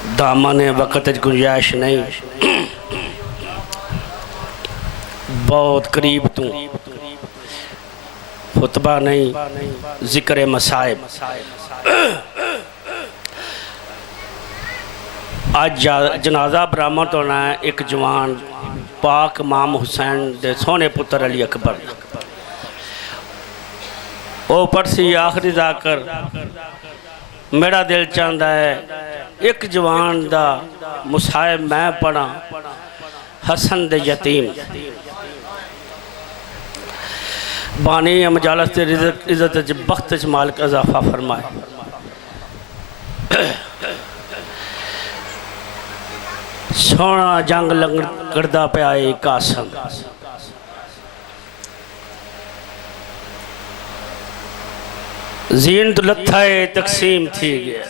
दामन वक़्त गुंजाइश नहीं, बहुत करीब तू खुतबा नहीं, जिक्र मसाइब। आज जनाजा बरामद होना है एक जवान पाक इमाम हुसैन दे सोने पुत्र अली अकबर। वो परसी आखिरी जाकर मेरा दिल चाहता है एक जवान दा मुसाहिब मैं पढ़ा, हसन दे यतीम। बानी मजालस इज्जत बख्त च मालिक इजाफा फरमाए। सोना जंग करदा पिया कासम, जीन तो लथा है तकसीम थी गया।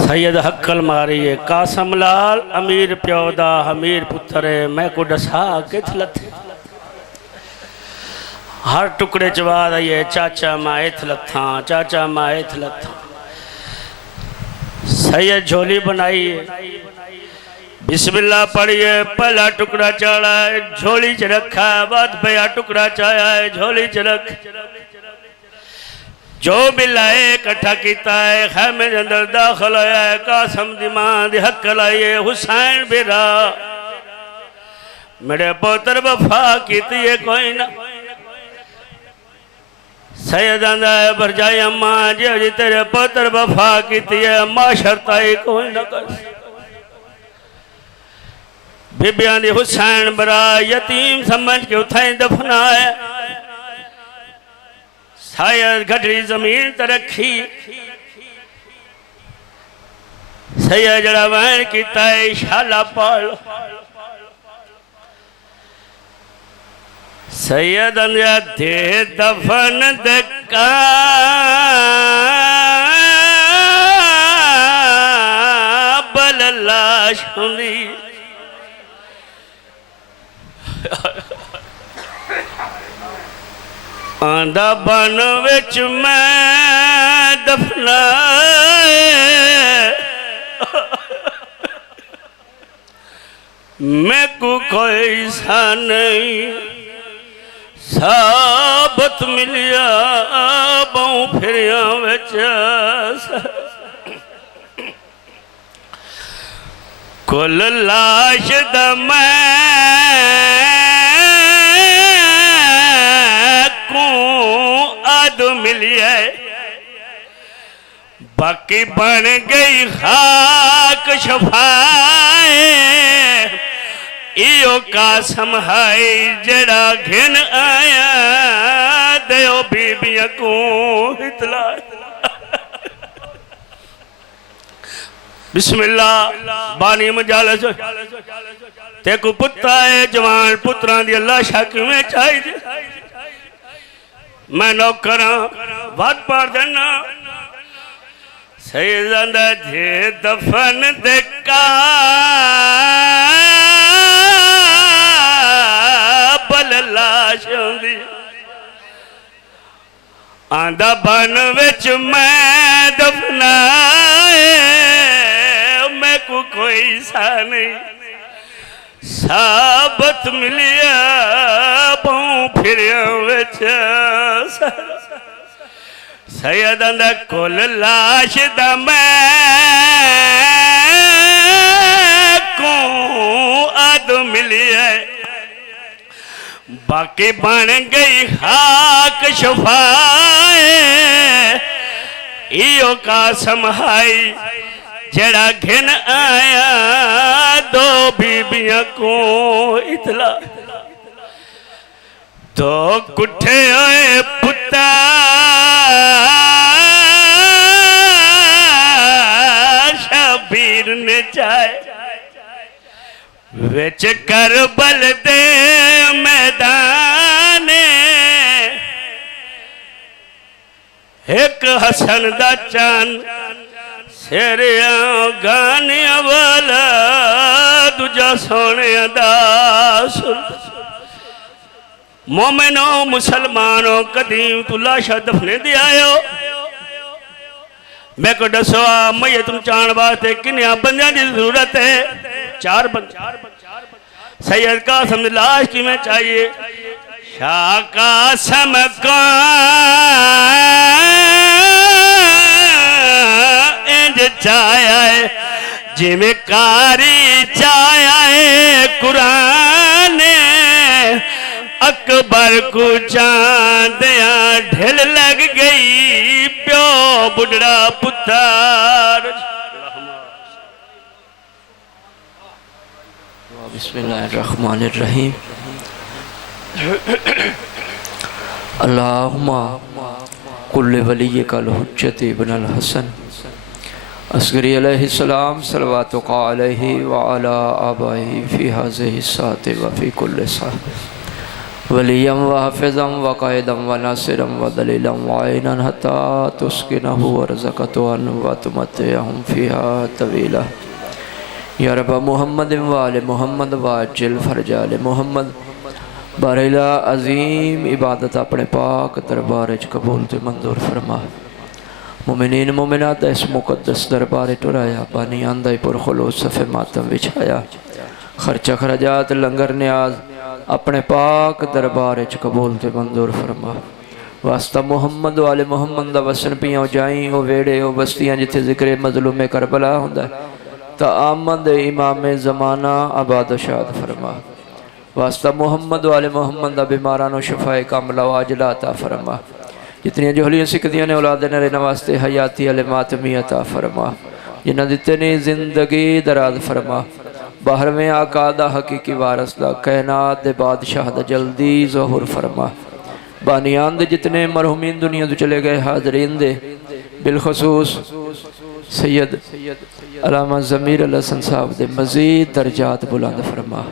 सैयद हक्कल मारी है कासम लाल अमीर प्योदा हमीर पुत्र है, मैं को डसा किथ लथे। हर टुकड़े चवाद आई है चाचा माँ इथ लथा, चाचा माँ इथ लथा। सैयद झोली बनाई है, बिस्मिल्लाह पढ़िए, पहला टुकड़ा चढ़ा है झोली च रखा है, बाद भैया टुकड़ा चाया है झोली च रख। जो बिल्ला है इकट्ठा किया है खैमे के अंदर दाखिल होया है। कासम दी मां दी हक्कल आई है, हुसैन बेरा मेरे पुत्र वफा की कोई ना। सैयद आंदा है भरजाई अम्मा जी तेरे पुत्र वफा की अम्मा शर्त आई कोई ना कर। बीबिया दी हुसैन बरा यतीम समझ के उठाई दफना है। शायद गठरी जमीन तर रखी, सैयद जड़ा वहन किता है शाला पाल। सैयद अंदर दे दफन दका बल लाश हुंदी। आंदा बन विच मैं दफना मैं को कोई सा नहीं, साबत मिलिया बहु फिरिया विच। कुल लाश दा मिलिए बाकी बन गई खाक शफाए। इो कासम है जड़ा घिन आया दो बीबिया को इतला। बिस्मिल्लाह बानी मजालस ते को पुत्ता है जवान पुत्रां दी अल्लाह शक में चाहिए। मैं नौकर वत पार देना। सैयद थे दफन देखा बल लाश होंदी। आंदा बन विच मैं दफना मैं को कोई सा नहीं, साबत मिलिया बहु फिरिया विच। सैयद आंदा कुल लाश दा मैं को अद मिलिया बाकी बन गई खाक शफाए। इो कासम है जड़ा घिन आया दो बीबिया को इतला। दो गुठे होए पुता शबीर ने चाहे विच करबल दे मैदान। एक हसन दा चांद सेरिया गाने वाला दूजा सोने दा सुर। मोमिनो मुसलमानों कदीम तुला दफने दे आयो मैं को दसो मैयत नूं चाहण वास्ते किन्नियां बंदियां दी जरूरत है? 4 बंदे। सैयद कासम दी लाश किवें चाहिए? शाह कासम को इंज चाया है जिवें कारी चाया है कुरान अकबर को चांदिया ढिल लग गई प्यो बुढ़ा पुत्र। बिस्मिल्लाहिर्रहमानिर्रहीम। अल्लाहुम्मा कुल्ले वलिय्यकल हुज्जत इब्नुल हसन अस्गरी अलैहिस्सलाम सल्लल्लाहु अलैहि व अला आबाही फी हाज़िहि साति व फी कुल्li साह वलियम व हाफिज़म व कायदम व नासिरम व दलीलम व ऐनन हत्ता तुस्किनहु व रज़क़तहु व तुमत्तिअहुम फ़ीहा तवीला। या रब मुहम्मद व आले मुहम्मद व अज्जिल फ़रजाल मुहम्मद बारिला अज़ीम इबादत अपने पाक दरबार च कबूल ते मंजूर फरमा। मोमिनीन मोमिनात इस मुकद्दस दरबार टुराया पानी आंदा पुरखुलूस सफ़े मातम बिछाया खर्चा खराजात लंगर न्याज अपने पाक दरबार च कबूल ते मंजूर फरमा। वास्ता मुहम्मद वाले मुहम्मद दा वसन पियां जाई ओ वेड़े ओ बस्तियां जिथे जिक्र मजलूम करबला हुंदा ता आमद इमाम ज़माना आबाद शाद फरमा। वास्ता मुहम्मद वाले मुहम्मद दा बीमारां नु शफाए कामला वाजला अता फरमा। जितनियां जोहलियां सिकदियां ने औलाद नरे नवास्ते हयाती अले मातमी अता फरमा। जिन्हां दिते ने जिंदगी दराज फरमा। 12वें आका दा हकीकी वारस दा कायनात दे बादशाह दा जल्दी ज़हूर फरमा। बानियान दे जितने मरहुमीन दुनिया तो चले गए हाजरीन दे बिलखसूस सैयद अल्लामा ज़मीर अल हसन साहब दे मज़ीद दर्जात बुलंद फरमा।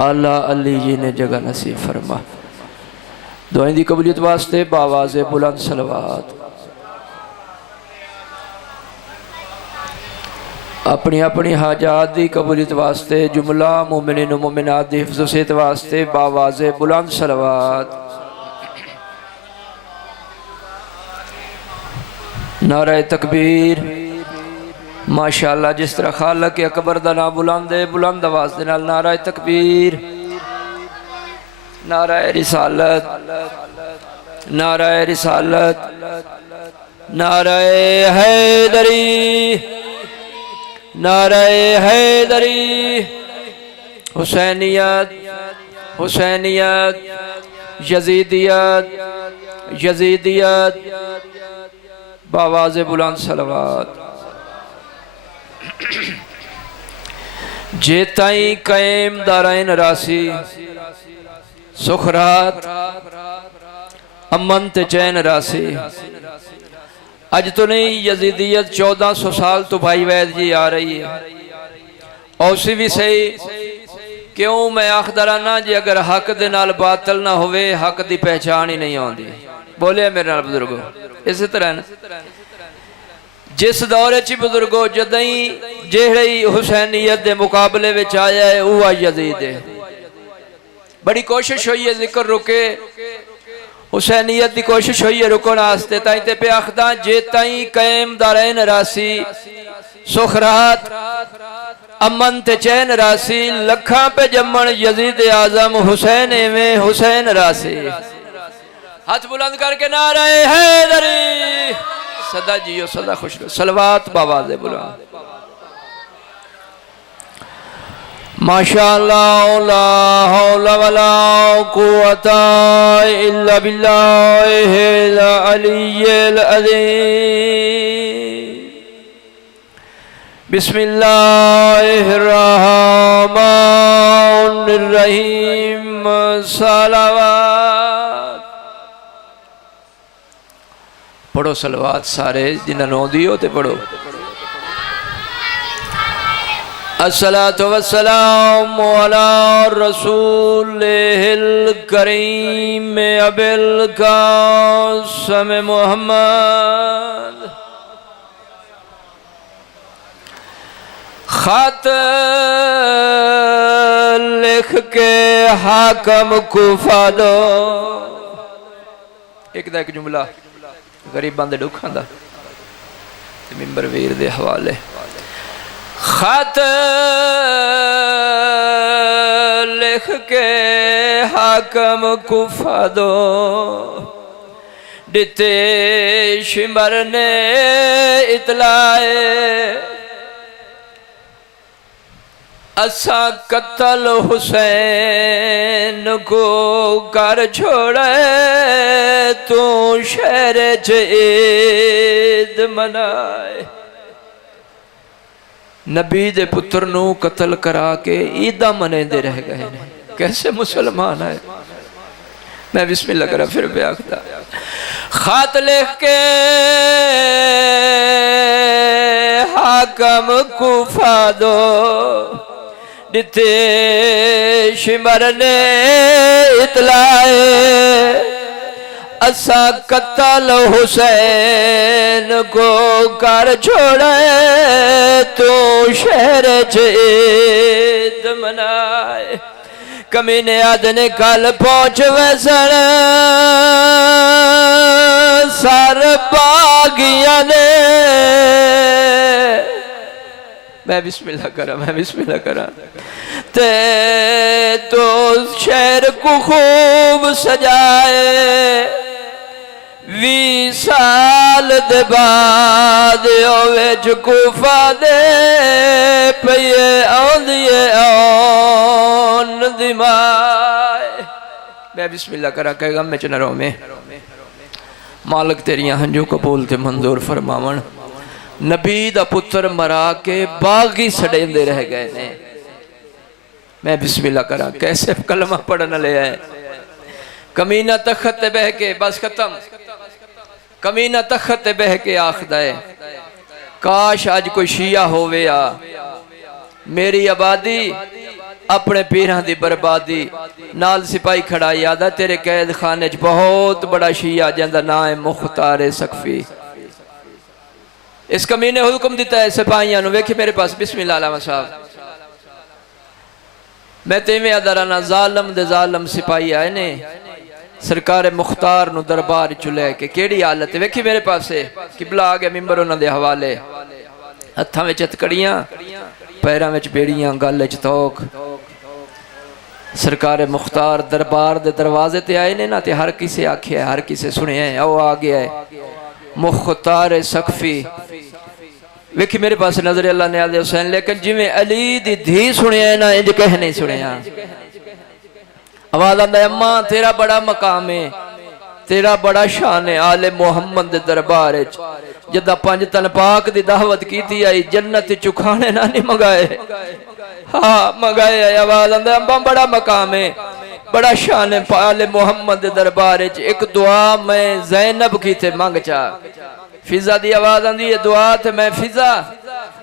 आला अली जी ने जगह नसीब फरमा। दुआएं दी कबूलियत वास्ते बावाज़े बुलंद सलवात। अपनी अपनी हाजात दी कबूलियत वास्ते जुमला मोमिनीन मोमिनात दी हिफ्ज़ सेहत वास्ते बावाज़े बुलंद सलवात। नारे तकबीर। माशाअल्लाह जिस तरह खालक अकबर दा नाम बुलंद है बुलंद आवाज़ दे नाल नारा तकबीर नारा रिसालत नारा रिसालत नारा हैदरी नारा हैदरी हुसैनियत हुसैनियत यजीदियत यजीदियत बावाज़े बुलंद सलवात। जेताई कायम दाराइन रासी सुखरात अमन ते चैन रासी। अज तो नहीं यजीदियत 1400 साल तो भाई वैद जी आ रही है। औसी भी सही क्यों मैं आखदरा ना जी अगर हक दे नाल बातल ना होवे हक दी पहचान ही नहीं आती। बोले मेरे नाल बुजुर्गो इस तरह जिस दौर च बुजुर्गो जदई जेहड़ी हुसैनियत के मुकाबले में आया है वह यजीद है। बड़ी कोशिश हुई है जिक्र रुके हुसैनियत की कोशिश हुई है रुकने वास्ते ताई ते पे आखदा जे ताई कायम दारैन रासी सुखरात अमन ते चैन रासी लखा पे जमन यजीद आजम हुसैन में हुसैन रासी। हाथ बुलंद करके नारा हैदरी सदा जियो सदा खुश रहो सलवात बावाज़े बुलंद। माशाअल्लाह ला हौला वला कुव्वता इल्ला बिल्लाहिल अलिय्यिल अज़ीम। बिस्मिल्लाहिर रहमानिर रहीम सलावत। पढ़ो सलवात सारे जिन्हें नो दियो ते पढ़ो। अस्सलातु वस्सलामु अला रसूलिल करीम अबिल कासिम मुहम्मद। खत लिख के हाकम कुफा दो। एक जुमला गरीबां दे दुखां दा मिंबर वीर दे हवाले। खत लिख के हाकम कुफा दो, दिते शिमर ने इतलाए, असा कत्ल हुसैन को कर छोड़े, तू शहर च ईद मनाए। नबी दे पुत्र नू कत्ल करा के ईदा मनेंदे रह गए ने। कैसे मुसलमान है। मैं बिस्मिल्लाह करा फिर भी आखदा, खत लिख के हाकम कुफा दो, दिते शिमर ने इतलाए, असा कत्ल हुसैन को कर छोड़े, तू शहर च ईद मनाए। कमीने आदने कल पहुंच वैसन सर बागिया ने। मैं बिस्मिल्लाह करा ते तो शहर को खूब सजाए, 20 साल दे बाद विच कुफा दे पये आंदिए आन दिमाए। मैं बिस्मिल्लाह करा के गम में च न रोवे। मालिक तेरियां हंजू कबूल ते मंजूर फरमावन। नबी दा पुत्र मरा के बागी सड़ेंदे रह गए ने। मैं बिस्मिल्लाह करा कैसे कलमा पढ़न ले आए। कमीना तखत ते बह के बस खत्म। कमीना तखत ते बह के आखदा है, काश आज कोई शिया होवे आ, मेरी आबादी अपने पीरां दी बर्बादी। नाल सिपाही खड़ा याद है तेरे कैद खाने च बहुत बड़ा शिया जिंदा नाम है मुख्तार सकफी। इस कमीने हुक्म दिता है सिपाहियां नु, वेखी मेरे पास बिस्मिल्लाह अल्लाह साहब। मैं तेवें अदरा ना जालम दे जालम सिपाही आए ने सरकार मुख्तार नु दरबार चु लेके केड़ी हालत वेखी मेरे पास किबला आ गया मिंबर उन्हां दे हवाले। हत्थां विच हथकड़ियां, पैरां विच बेड़ियां, गल विच तोक। सरकार मुख्तार दरबार दे दरवाजे ते आए ने ना ते हर किसे आख्या, हर किसे सुनिया है। आओ आ गया है मुख्तार सकफी। वेखी मेरे पास नजर अल्लाह ने आले हुसैन, लेकिन जिवें अली दी धी सुनिया ना इंज कह नहीं सुनिया। आवाज आंदा, अम्मा तेरा बड़ा मकाम है, तेरा बड़ा शान है। आले मोहम्मद दे दरबार विच जदा 5 तन पाक दी दावत कीती आई, जन्नत चु खाने ना नहीं मंगाए। हाँ मंगाए। आवाज आंदा, अम्मा बड़ा मकाम है, बड़ा शान है आले मोहम्मद दे दरबार विच। एक दुआ मैं ज़ैनब की थे मंग चा। फिजा दी आवाज आंदी है, दुआ थे मैं फिजा।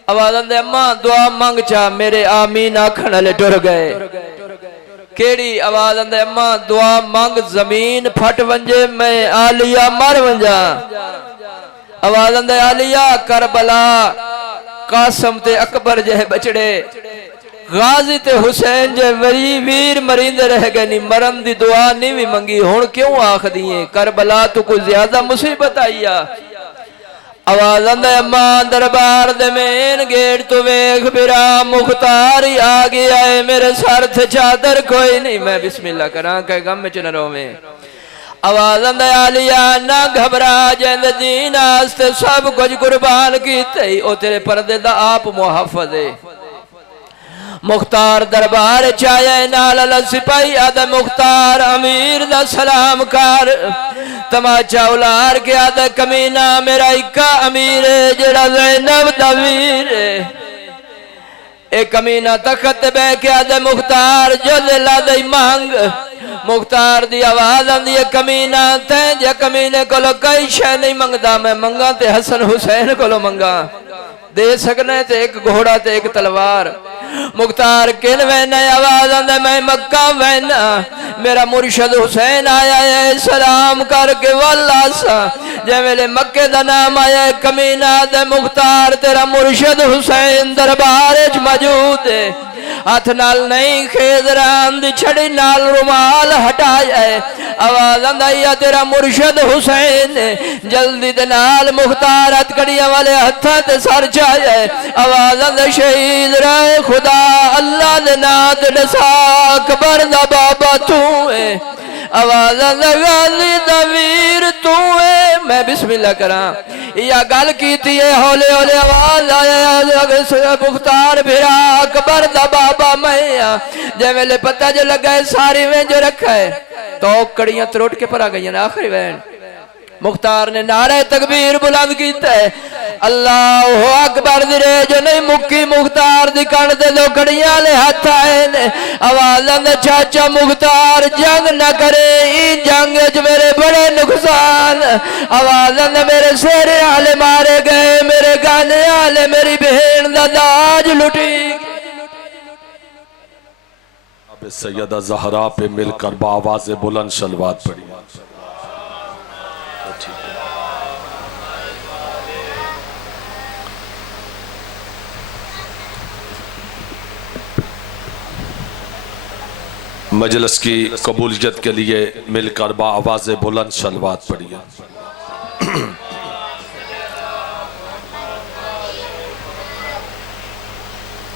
आवाज आंदे, अम्मा दुआ मंग चा, मेरे आमीन आखण वाले टुर गए। केड़ी आवाज आंदे, अम्मा दुआ मंग जमीन फट वंजे, मैं आलिया मर वंजा। आवाज आंदे, आलिया करबला कासम ते अकबर जे बचड़े, गाजी ते हुसैन जे वरी वीर मरींदे रह गए नी, मरन दी दुआ नहीं भी मंगी, हुण क्यों आख दिए करबला तो कोई ज्यादा मुसीबत आई आ। आवाज आंदा, अम्मा दरबार दे मेन गेट तो वेख बिरा मुख्तार ही आ गया है, मेरे सर थे चादर कोई नहीं। मैं बिस्मिल्लाह करा के गम च न रोवे। आवाज आंदा, आलिया ना घबरा, जिंद दीन आस्ते सब कुछ कुर्बान कीते, ओ तेरे पर्दे दा आप मुहफ्फज़ है। मुख्तार दरबार चाया नाल सिपाही आदा, मुख्तार अमीर दा सलाम कर। तमाचा उलार के आदा, कमीना मेरा इक्का अमीर है जेड़ा ज़ैनब दा वीर है। एक कमीना तखत बह के आदा, मुख्तार जद ला दई मांग। मुख्तार दी आवाज आंदी है, कमीना ते जे कमीने कोलो कई शै नहीं मंगदा, मैं मंगा ते हसन हुसैन कोलो मंगा। दे सकना ते एक घोड़ा ते एक तलवार। मुख्तार किन वैना? आवाज आंदा, मैं मक्का वैना, मेरा मुर्शद हुसैन आया है, सलाम करके वाला सा। जे वेले मक्के दा नाम आया कमीना दे, मुख्तार तेरा मुर्शद हुसैन दरबार च मौजूद है। हथ नाल नहीं खेदरान दी छड़ी नाल रुमाल हटाया आवाज आंदा तेरा मुर्शद हुसैन जल्दी दे नाल मुख्तार हथकड़ियां वाले हथा ते सर चाया आवाज आंदा शहीद रहे खुदा अल्लाह दे नाम ते दसा अकबर दा बाबा तू है आवाज आंदा गाजी दा वीर तू है मैं बिस्मिल्लाह करा या गल कीती है हौले हौले आवाज आया मुख्तार फिरा अकबर दा बाबा मैं जे वेले पता जो लगा है सारी में जो रखा है तो कड़ियां त्रोट के परा गई आखिरी वैन मुख्तार ने नारे तकबीर बुलंद किया है अल्लाह अकबर दी रे जो नहीं मुक्की मुख्तार दी कण ते दो कड़ियां ले हाथ आए ने आवाज आंदा चाचा मुख्तार जंग ना करे ई जंग च मेरे बड़े नुकसान आवाज आंदा मेरे सेरे आले मारे गए मेरे गाने आले मेरी बहन दा दाज लुटी अब सैयदा ज़हरा पे मिलकर बावाज़ बुलंद सलवात पढ़ी। मजलिस की कबूलियत के लिए मिलकर बावाज़ बुलंद सलवात पढ़िए।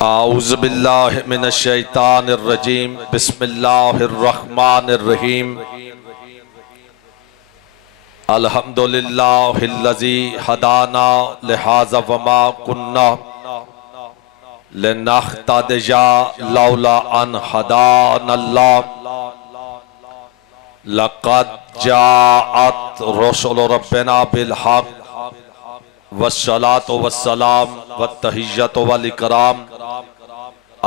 आऊज़ु बिल्लाहि मिनश शैतानिर रजीम बिस्मिल्लाहिर रहमानिर रहीम अल्हम्दुलिल्लाहिल्लज़ी हदाना लिहाज़ा वमा कुन्ना लिनख्तदिया लौला अन हदानल्लाह लक़द जाअत रुसुलु रब्बिना बिल हक़ वस्सलातु वस्सलाम वत्तहिय्यतु वल इकराम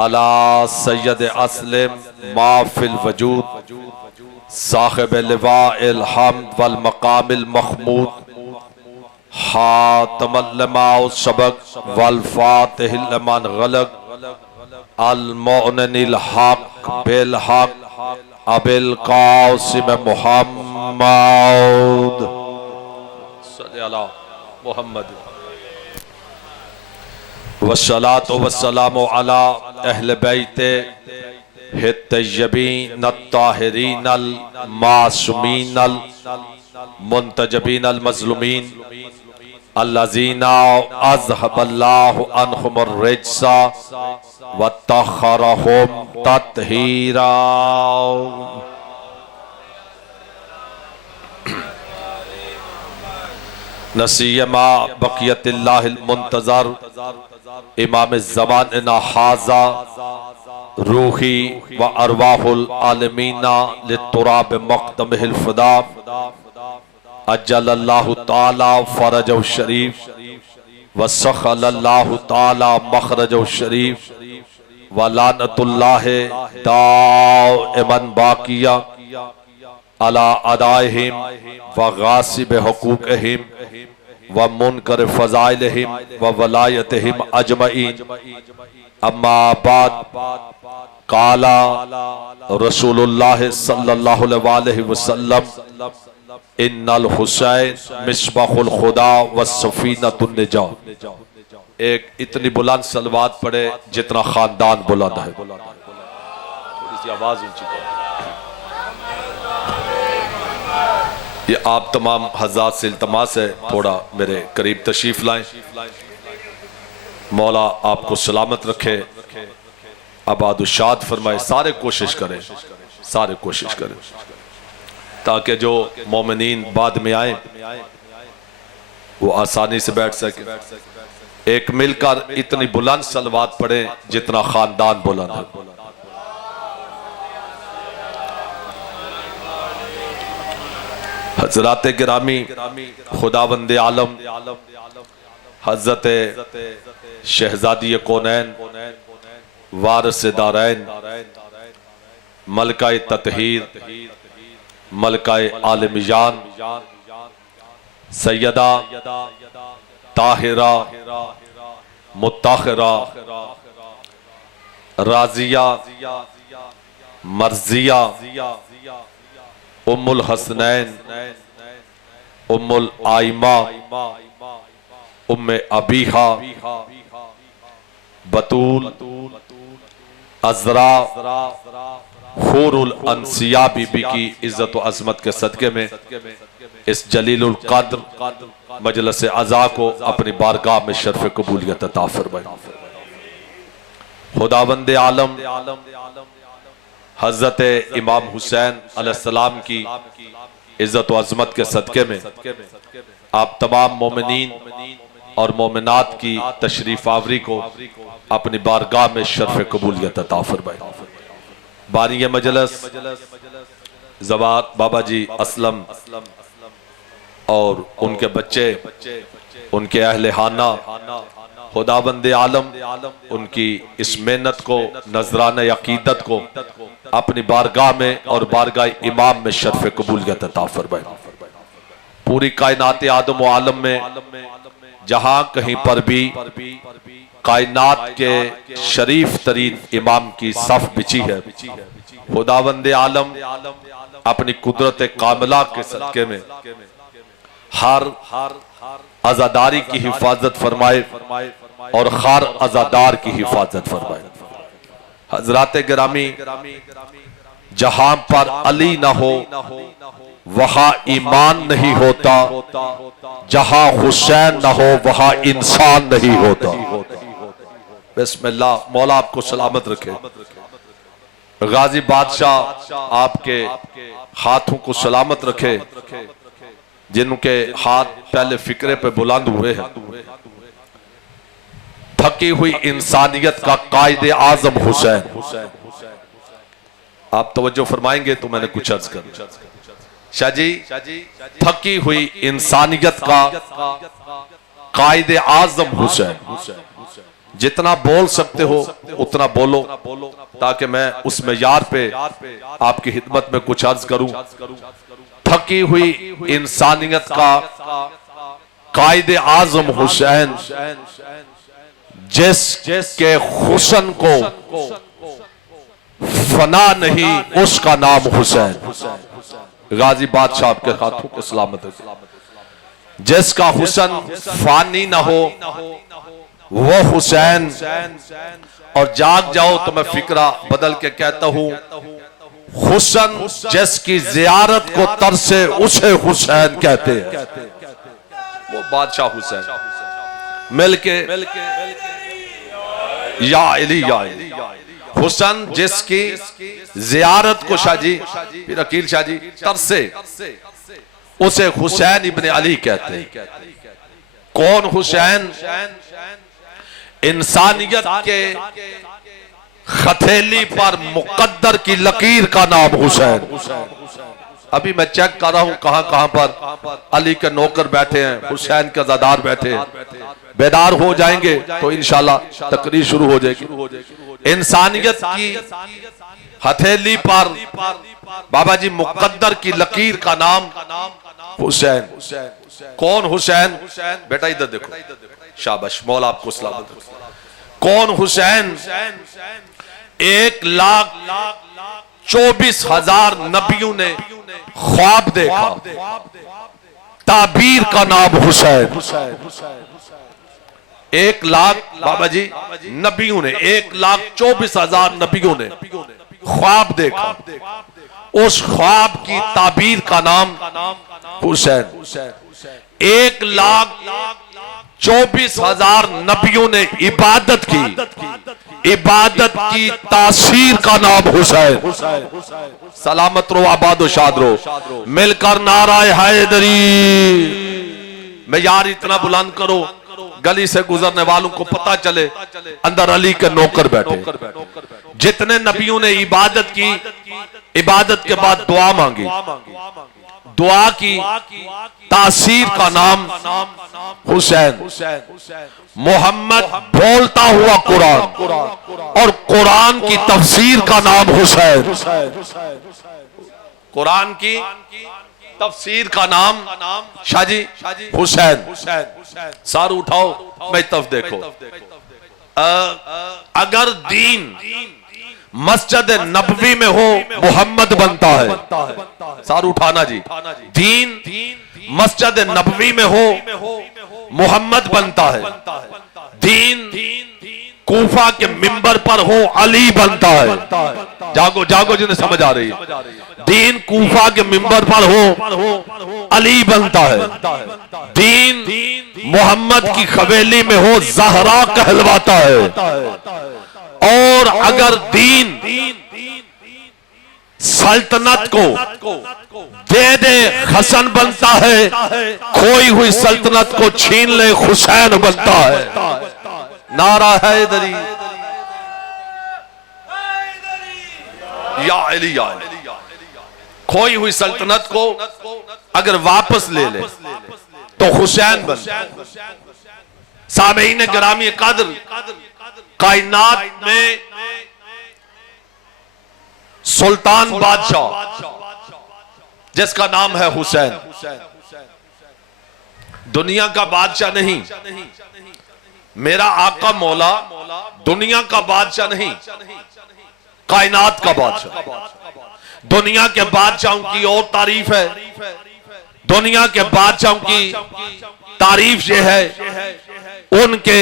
अला सय्यद अस्लिम मा फिल वजूद साहिब लिवाइल हम्द वल मकामिल महमूद हातमल लिमा सबक वल फातिहिल लिमन गलक अल मुअनिल हक बिल हक अबिल कासिम मुहम्मद सल्लल्लाहु अलैहि मुहम्मद वस्सलातु वस्सलामु अला अहले बैते हित्तय्यबीन अत्ताहिरीन अल मासूमीन अल मुंतजबीन अल मज़लूमीन अल्लज़ीना अज़हबल्लाहु अन्हुमुर रिज्सा वत्तखरहुम तत्हीरा। नसीयमा बक़ियतिल्लाहिल मुंतज़र इमाम ज़मान हाज़ा रूही व अरवाहुल आलमीना लितुराब मक़दमिहिल फ़िदा अज्जलल्लाहु ताला फरजहु शरीफ व सख़लल्लाहु ताला मख़रजहु शरीफ व लानतुल्लाहि दाइमन बाक़िया अला अदाइहिम व गासिब हुकूक़हिम व मुनकर फ़ज़ाइलिहिम व वलायतिहिम अजमईन। अम्मा बाद क़ाला रसूलुल्लाह सल्लल्लाहु अलैहि वसल्लम इन्नल हुसैन मिस्बाहुल खुदा व सफीनतुन निजात। एक इतनी बुलंद सलवात पढ़े जितना खानदान बुलंद है। थोड़ी सी आवाज ऊंची करो। ये आप तमाम हज़रात से इल्तमास है थोड़ा मेरे करीब तशरीफ लाएं। मौला आपको सलामत रखे, आबादुशाद फरमाए। सारे कोशिश करें, सारे कोशिश करें ताकि जो मोमिनीन बाद में आए वो आसानी से बैठ सके। एक मिलकर इतनी बुलंद सलवात पढ़े जितना खानदान बुलंद है। हजरात गिरामी खुदावंदे आलम हजरत शहजादी कौनैन वारिस दारैन मलकाए ततहीर मलकाए आलमियान सैयदा ताहिरा मुत्ताहिरा राजिया मर्जिया उम्मुल हसनैन उम्मुल आइमा उम्मे अबीहा बतूल अजरा हुरुल अंसिया बीबी की इज्जत व अजमत के सदके में इस जलीलुल कद्र मजलिस अज़ा को अपनी बारगाह में शर्फ कबूलियत अता फरमाए। खुदावंद आलम हजरत इमाम हुसैन अलैहिस्सलाम की इज्जत व अजमत के सदके में आप तमाम मोमिनीन और मोमिनात की तशरीफ आवरी को अपनी बारगाह में शर्फ कबूलियत अता फरमाए। बानी मजलिस जवाद बाबा जी असलम और उनके बच्चे, उनके अहले हाना, खुदाबंद आलम उनकी इस मेहनत को, नजराना अकीदत को अपनी बारगाह में और बारगाह इमाम में शर्फ कबूलियत अता फरमाए। पूरी कायनात आदम व आलम में जहां कहीं पर भी कायनात के शरीफ तरीन इमाम की सफ बिछी है, खुदावंद आलम अपनी कुदरत कामिला के सदके में हर आजादारी की हिफाजत फरमाए और हर आजादार की हिफाजत फरमाए। हजरात गिरामी, जहां पर अली ना हो वहां ईमान नहीं होता, जहां हुसैन ना हो वहां इंसान नहीं होता। बिस्मिल्लाह, मौला आपको सलामत रखे। गाजी बादशाह आपके हाथों को सलामत रखे, जिनके हाथ पहले फिक्रे पे बुलंद हुए हैं। थकी हुई इंसानियत का कायदे आजम हुसैन। आप तवज्जो फरमाएंगे तो मैंने कुछ अर्ज कर। शाह जी, थकी हुई इंसानियत का कायदे आजम हुसैन। जितना बोल सकते हो उतना बोलो, ताकि मैं उस मेयार पे आपकी खिदमत में कुछ अर्ज करूं। थकी हुई इंसानियत का कायदे आजम हुसैन, जिसके हुस्न को फना नहीं उसका नाम हुसैन। गाजी बादशाह आपके हाथों के सलामत है। जिसका हुस्न फानी ना हो वो हुसैन। और जाग जाओ तो मैं फिक्रा बदल के कहता हूं, हुस्न जिसकी जियारत को तरसे उसे हुसैन कहते हैं। वो बादशाह हुसैन मिलके या अली या अली। हुसैन जिसकी जियारत को शाह जी, फिर अकील शाह जी, तरसे उसे हुसैन इब्ने अली कहते हैं। कौन हुसैन? इंसानियत के हथेली पर मुकद्दर की लकीर का नाम हुसैन। अभी मैं चेक कर रहा हूं कहां कहां पर अली के नौकर बैठे हैं, हुसैन के ज़ादार बैठे हैं। बेदार हो जाएंगे तो इंशाल्लाह तकरीर शुरू हो जाएगी। इंसानियत की हथेली पर बाबा जी मुकद्दर की लकीर का नाम हुसैन। कौन हुसैन? बेटा इधर देखो, शाबाश, मौला आपको सलामत। कौन हुसैन? 1,24,000 नबियों ने ख्वाब देखा, ताबीर का नाम हुसैन। 1 लाख बाबा जी नबियों ने, 1,24,000 नबियों ने ख्वाब देखा, उस ख्वाब की ताबीर का नाम हुसैन। 1,24,000 नबियों ने इबादत की, इबादत की तासीर का नाम हुसैन। सलामत रो, आबाद व शाद रो, मिलकर नाराए हैदरी। मैं यार इतना बुलंद करो गली से गुजरने वालों को पता चले अंदर अली के नौकर बैठे। जितने नबियों ने इबादत की, इबादत के बाद दुआ मांगी, दुआ की तासीर का नाम हुसैन। मोहम्मद बोलता हुआ कुरान और कुरान की तफसीर का नाम हुसैन। कुरान की तफसीर का नाम शाजी हुसैन। सार उठाओ, मैं तफ देखो। अगर दीन मस्जिद नबवी में हो मोहम्मद बनता है। सार उठाना जी। दीन मस्जिद नबवी में हो मोहम्मद बनता है। दीन कूफा के मिंबर पर हो अली बनता है। जागो जागो जिन्हें समझ आ रही है। दीन कूफा के मिंबर पर हो अली बनता है। दीन मोहम्मद की हवेली में हो ज़हरा कहलवाता है। और अगर दीन सल्तनत को दे दे हसन बनता है, खोई हुई सल्तनत को छीन ले हुसैन बनता है। नारा हैदरी या अली या अली। खोई हुई सल्तनत को अगर वापस ले ले तो हुसैन बनता है। सामीन गिरामी कद्र, कायनात में सुल्तान बादशाह जिसका नाम है हुसैन, दुनिया का बादशाह नहीं, मेरा आका मौला दुनिया का बादशाह नहीं, कायनात का बादशाह। दुनिया के बादशाहों की और तारीफ है। दुनिया के बादशाहों की तारीफ ये है उनके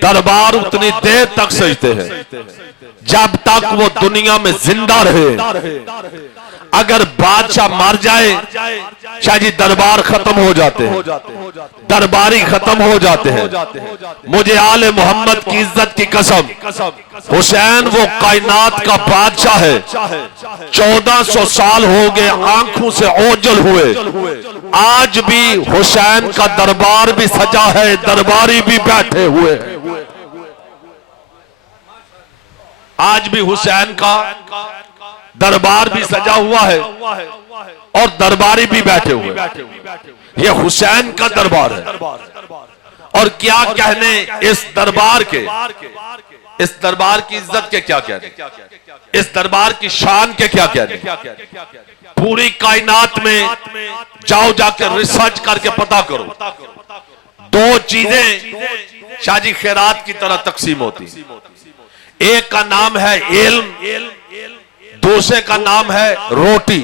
दरबार उतनी देर तक सजते हैं जब तक वो दुनिया में जिंदा रहे। अगर बादशाह मर जाए शायद दरबार खत्म हो जाते हैं, दरबारी खत्म हो जाते हैं। मुझे आले मोहम्मद की इज्जत की कसम, हुसैन वो कायनात का बादशाह है। 1400 साल हो गए आंखों से ओझल हुए, आज भी हुसैन का दरबार भी सजा है, दरबारी भी बैठे हुए हैं। आज भी हुसैन का दरबार भी सजा हुआ है और दरबारी भी बैठे हुए। यह हुसैन का दरबार है। और क्या कहने इस दरबार के, इस दरबार की इज्जत के क्या कहने, इस दरबार की शान के क्या कहने। पूरी कायनात में जाओ जाकर रिसर्च करके पता करो, दो चीजें शाजी खैरात की तरह तकसीम होती। एक का नाम है इल्म, दूसरे का नाम है रोटी।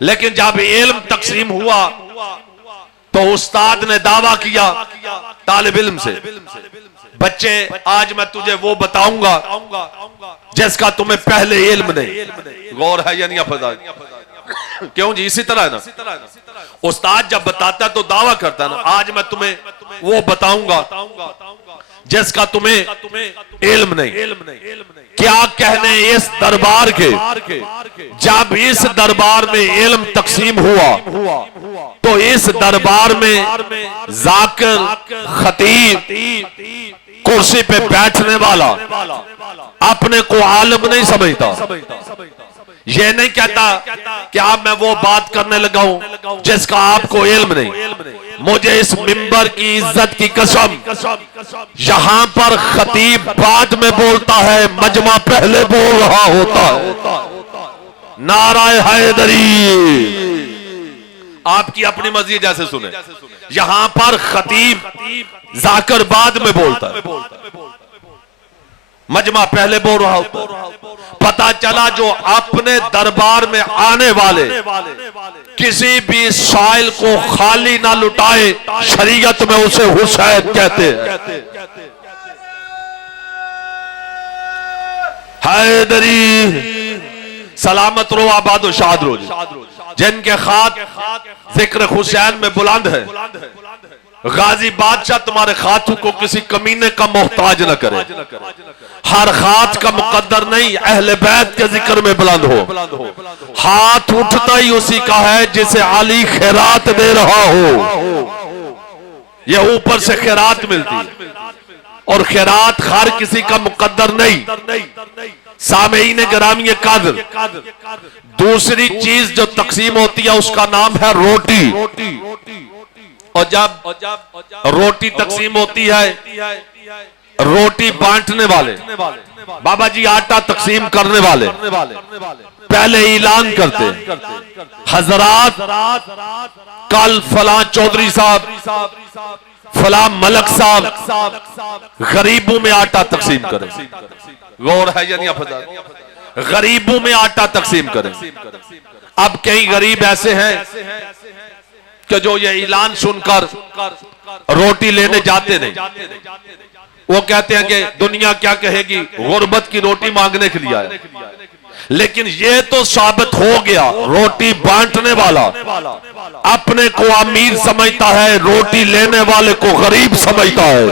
लेकिन जब इल्म तकसीम हुआ तो उस्ताद ने दावा किया तालिब इल्म से, बच्चे आज मैं तुझे वो बताऊंगा जिसका तुम्हें पहले इल्म नहीं। गौर है या नहीं पता? क्यों जी? इसी तरह है ना, उस्ताद जब बताता तो दावा करता है ना, आज मैं तुम्हें वो बताऊंगा जिसका तुम्हें इल्म नहीं। क्या कहने इस दरबार के, जब इस दरबार में इल्म तकसीम हुआ तो इस दरबार में जाकिर, खतीब, कुर्सी पे बैठने वाला अपने को आलिम नहीं समझता। ये नहीं कहता कि आप मैं वो बात करने लगा हूं जिसका आपको इल्म नहीं। मुझे इस मिंबर की इज्जत की कसम, यहां पर खतीब बाद में बोलता है, मजमा पहले बोल रहा होता है। नाराए हैदरी आपकी अपनी मर्जी जैसे सुने। यहां पर खतीब जाकर बाद में बोलता है, मजमा पहले बोल रहा होता। पता चला जो अपने दरबार में आने वाले किसी भी साइल को खाली ना लुटाए, शरीयत में उसे हुसैन कहते हैं। हैदरी सलामत रो, आबाद शाद रो, जिनके खात जिक्र हुसैन में बुलंद है। गाजी बादशाह तुम्हारे खातों को किसी कमीने का मोहताज न करे। हर खात का मुकद्दर नहीं, अहले बैत के जिक्र में बुलंद हो। हाथ उठता ही उसी का है जिसे अली खैरात दे रहा हो। यह ऊपर से खैरात मिलती है और खैरात हर किसी का मुकद्दर नहीं। सामीन गिरामी कद्र, दूसरी चीज जो तकसीम होती है उसका नाम है रोटी। और जब रोटी तकसीम होती है, रोटी बांटने वाले, बाबा जी आटा तकसीम करने वाले पहले ऐलान करते, हजरात कल फला चौधरी साहब, फला मलक साहब गरीबों में आटा तकसीम करें। गौर है या नहीं पता? गरीबों में आटा तकसीम करें। अब कई गरीब ऐसे हैं कि जो ये ऐलान सुनकर रोटी लेने जाते नहीं। वो कहते हैं कि दुनिया क्या कहेगी, गुर्बत की रोटी मांगने के लिए आए। लेकिन ये तो साबित हो गया, रोटी बांटने वाला अपने को अमीर समझता है, रोटी लेने वाले को गरीब समझता है।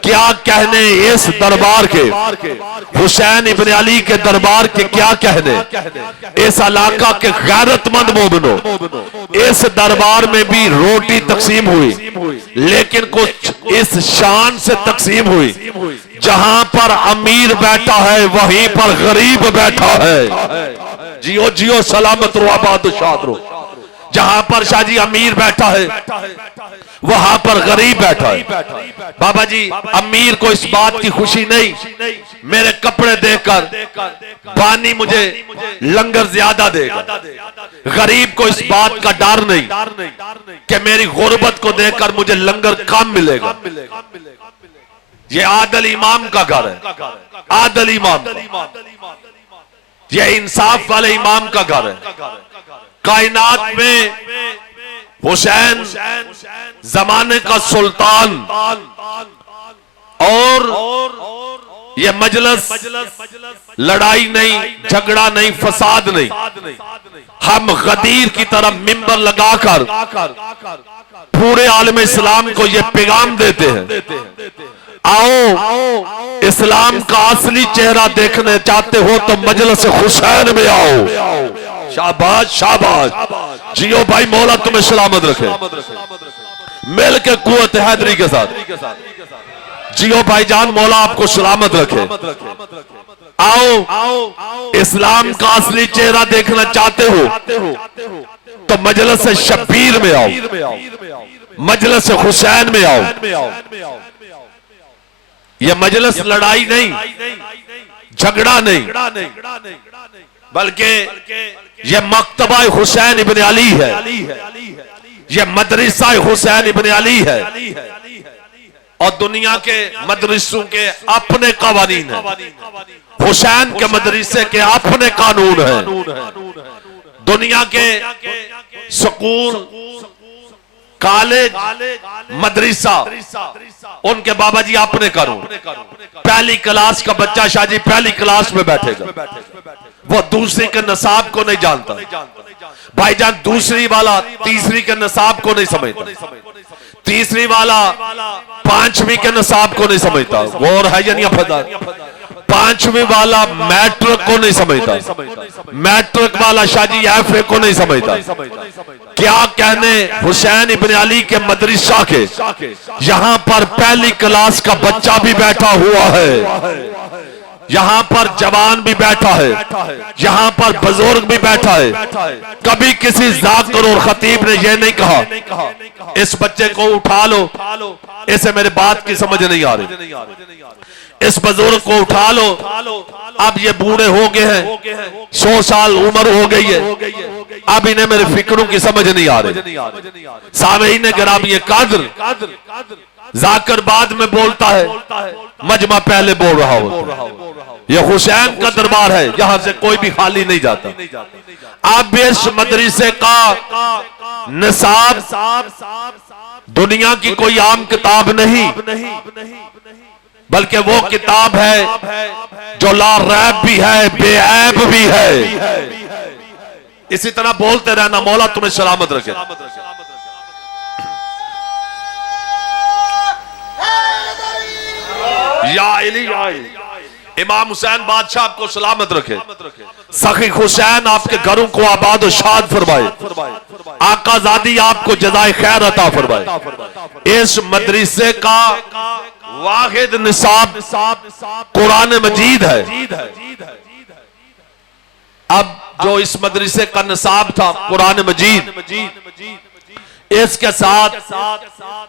क्या कहने इस दरबार के, हुसैन इब्न अली के दरबार के क्या कहने, इस इलाका के गैरतमंद मोमिनों, इस दरबार में भी रोटी तकसीम हुई, लेकिन कुछ इस शान से तकसीम हुई, जहां पर अमीर बैठा है वहीं पर गरीब बैठा है। जियो जियो सलामत रो आबाद शाद रो। जहां पर शाहजी अमीर बैठा है वहां पर गरीब बैठा है। बाबा जी, अमीर को इस बात की खुशी नहीं, मेरे कपड़े देखकर बानी मुझे लंगर ज्यादा देगा। गरीब को इस बात का डर नहीं कि मेरी गुर्बत को देखकर मुझे लंगर कम मिलेगा। ये आदल इमाम का घर है, आदल इमाम, ये इंसाफ वाले इमाम का घर है। कायनात में हुसैन जमाने का सुल्तान, और ये मजलिस लड़ाई नहीं, झगड़ा नहीं, फसाद नहीं। हम गदीर की तरह मिंबर लगाकर पूरे आलम इस्लाम को ये पैगाम देते हैं, आओ इस्लाम का असली चेहरा देखने चाहते हो तो मजलिस हुसैन में आओ। शाबाश शाबाश, जियो भाई, मौला तुम्हें सलामत रखे। मिल के कुव्वत हैदरी के साथ जियो भाईजान, मौला आपको सलामत रखे। आओ इस्लाम का असली चेहरा देखना चाहते हो तो मजलिस शब्बीर में आओ, मजलिस हुसैन में आओ। यह मजलिस लड़ाई नहीं, झगड़ा नहीं, बल्कि यह मकतबा हुसैन इब्न अली है, यह मदरसा हुसैन इब्न अली है। और दुनिया के मदरसों के अपने कवानीन है, हुसैन के मदरसे के अपने कानून है। दुनिया के स्कूल, कॉलेज, मदरसा, उनके बाबा जी अपने कानून। पहली क्लास का बच्चा शाहजी पहली क्लास में बैठेगा, वो दूसरी के नसाब को नहीं जानता। भाईजान, दूसरी वाला तीसरी के नसाब को नहीं समझता, तीसरी वाला पांचवी के नसाब को नहीं समझता। गौर है या नहीं अफदा? पांचवी वाला मैट्रिक को नहीं समझता, मैट्रिक वाला शाहजी एफए को नहीं समझता। क्या कहने हुसैन इब्न अली के मदरसा के, यहां पर पहली क्लास का बच्चा भी बैठा हुआ है, यहां पर जवान भी बैठा है, यहां पर बुजुर्ग भी बैठा है। कभी किसी जाकिर और खतीब ने यह नहीं कहा इस बच्चे को उठा लो, इसे मेरे बात की समझ नहीं आ रही, इस बुजुर्ग को उठा लो, अब ये बूढ़े हो गए हैं, 100 साल उम्र हो गई है, अब इन्हें मेरे फिक्रों की समझ नहीं आ रही। सामईन गिराम, ये कादर जाकर बाद में बोलता है, मजमा पहले बोल रहा हो। यह हुसैन का दरबार है, यहां से कोई भी खाली नहीं जाता। अब इस मदरसे का निसाब दुनिया की कोई आम किताब नहीं, बल्कि वो किताब है जो ला रैब भी है, बेऐब भी है। इसी तरह बोलते रहना, मौला तुम्हें सलामत रखे। या इली इमाम हुसैन बादशाह आपको सलामत रखे। सखी हुसैन आपके घरों को आबाद और शाद फरमाए। आकाजादी आपको जज़ाए खैर अता फरमाए। इस मदरसे का वाहिद निसाब कुरान मजीद है। अब जो इस मदरसे का निसाब था कुरान मजीद, इसके साथ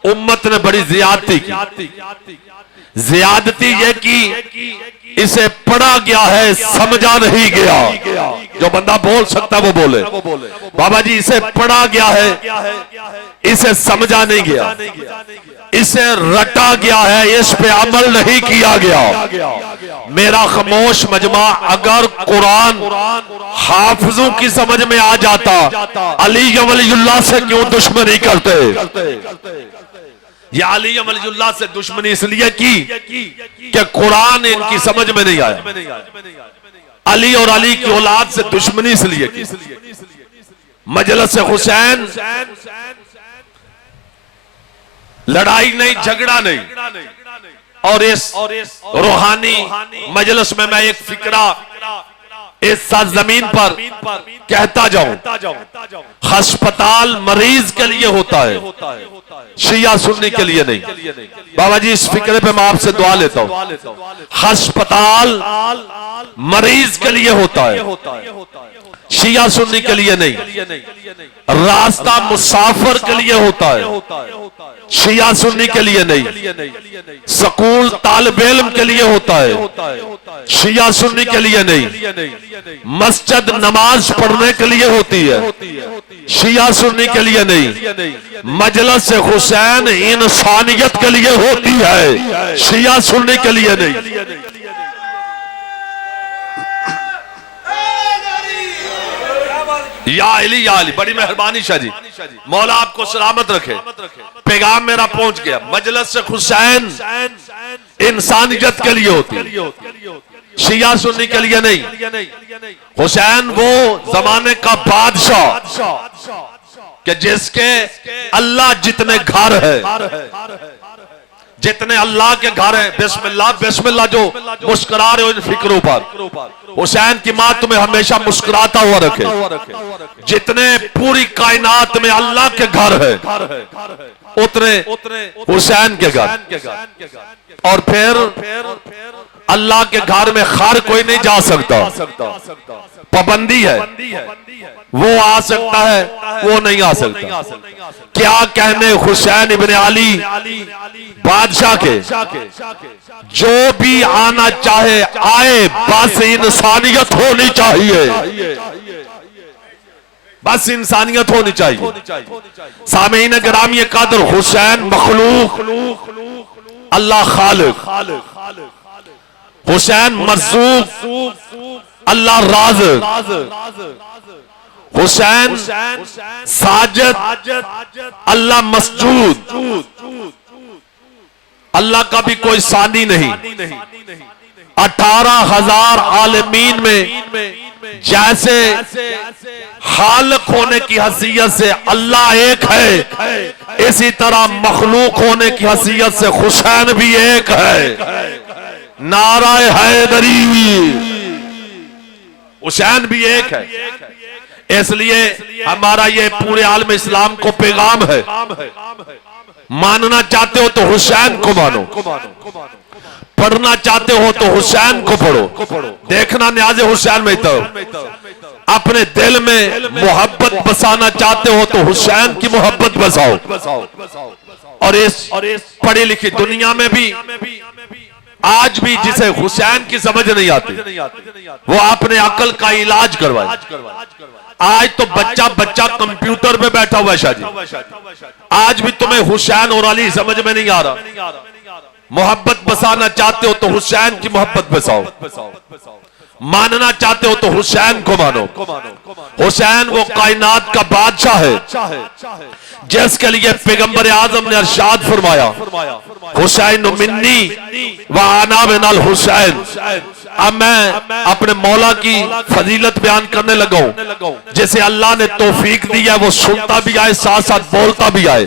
उम्मत ने बड़ी ज्यादती की। ज्यादती ये की इसे पढ़ा गया है, समझा नहीं गया। जो बंदा बोल सकता वो बोले। बाबा जी, इसे पढ़ा गया है, इसे समझा नहीं गया, इसे रटा गया है, इस पे अमल नहीं किया गया। मेरा खामोश मजमा अगर कुरान हाफिजों की समझ में आ जाता, अली वलीउल्लाह से क्यों दुश्मनी करते? ये अली वलीउल्लाह से दुश्मनी इसलिए की कि कुरान इनकी समझ में नहीं आया। अली और अली की औलाद से दुश्मनी इसलिए की। मजलिस हुसैन लड़ाई नहीं, झगड़ा नहीं। और इस रूहानी मजलिस में मैं एक फिक्रा इस सरजमीन पर कहता जाऊं। अस्पताल मरीज के लिए होता है, शिया सुन्नी के लिए नहीं। बाबा जी इस फिक्रे पे मैं आपसे दुआ लेता हूं। अस्पताल मरीज के लिए होता है, शिया सुन्नी के लिए नहीं। रास्ता मुसाफिर के लिए होता है, शिया सुन्नी के लिए नहीं। स्कूल तालिब इल्म के लिए होता है, शिया सुन्नी के लिए नहीं। मस्जिद नमाज पढ़ने के लिए होती है, शिया सुन्नी के लिए नहीं। मजलिस हुसैन इंसानियत के लिए होती है, शिया सुन्नी के लिए नहीं। या अली, बड़ी मेहरबानी शाह जी, मौला आपको सलामत रखे। पैगाम मेरा पहुंच गया। मजलिस हुसैन इंसानियत के लिए होती है, शिया सुन्नी के लिए नहीं। हुसैन वो जमाने का बादशाह कि जिसके अल्लाह जितने घर है, जितने अल्लाह के घर है, बिस्मिल्लाह बिस्मिल्लाह जो मुस्कुरा रहे हो इन फिक्रों पर, हुसैन की मां तुम्हें हमेशा मुस्कुराता हुआ रखे। जितने पूरी कायनात में अल्लाह के घर है, उतने हुसैन के घर। और फिर अल्लाह के घर में हर कोई नहीं जा सकता, पाबंदी है। वो आ सकता है, वो नहीं आ सकता। क्या कहने हुसैन इब्ने अली बादशाह के, जो भी आना चाहे आए, बस इंसानियत होनी चाहिए, बस इंसानियत होनी चाहिए। सामीन गिरामी कदर, हुसैन मखलूक, अल्लाह खालिक। हुसैन मरज़ूक, अल्लाह राज़िक़। हुसैन साजिद, अल्लाह मसजूद। अल्लाह का भी कोई सानी नहीं। 18,000 आलमीन में जैसे खालिक होने की हैसियत से अल्लाह एक है, इसी तरह मखलूक होने की हैसियत से हुसैन भी एक है। नाराए हैदरी, हुसैन भी एक है। इसलिए हमारा ये पूरे आलम इस्लाम को पैगाम है, मानना चाहते हो तो हुसैन को मानो, पढ़ना चाहते हो तो हुसैन को पढ़ो, देखना न्याज़े हुसैन में तो। अपने दिल में मोहब्बत बसाना चाहते हो तो हुसैन की मोहब्बत बसाओ। और इस पढ़ी लिखी दुनिया में भी आज भी जिसे हुसैन की समझ नहीं आती, वो अपने अकल का इलाज करवाए। आज तो बच्चा कंप्यूटर पे बैठा हुआ है शाह जी। आज भी तुम्हें हुसैन और अली समझ में नहीं आ रहा। मोहब्बत बसाना चाहते हो तो हुसैन की मोहब्बत बसाओ, मानना चाहते हो तो हुसैन को मानो। हुसैन वो कायनात का बादशाह है जिसके लिए पैगंबर आजम ने इरशाद फरमाया, हुसैन मिन्नी व अना मिनल हुसैन। अब मैं अपने मौला की फजीलत बयान करने लगा हूं, जैसे अल्लाह ने तौफीक दी है, वो सुनता भी आए, साथ साथ बोलता भी आए।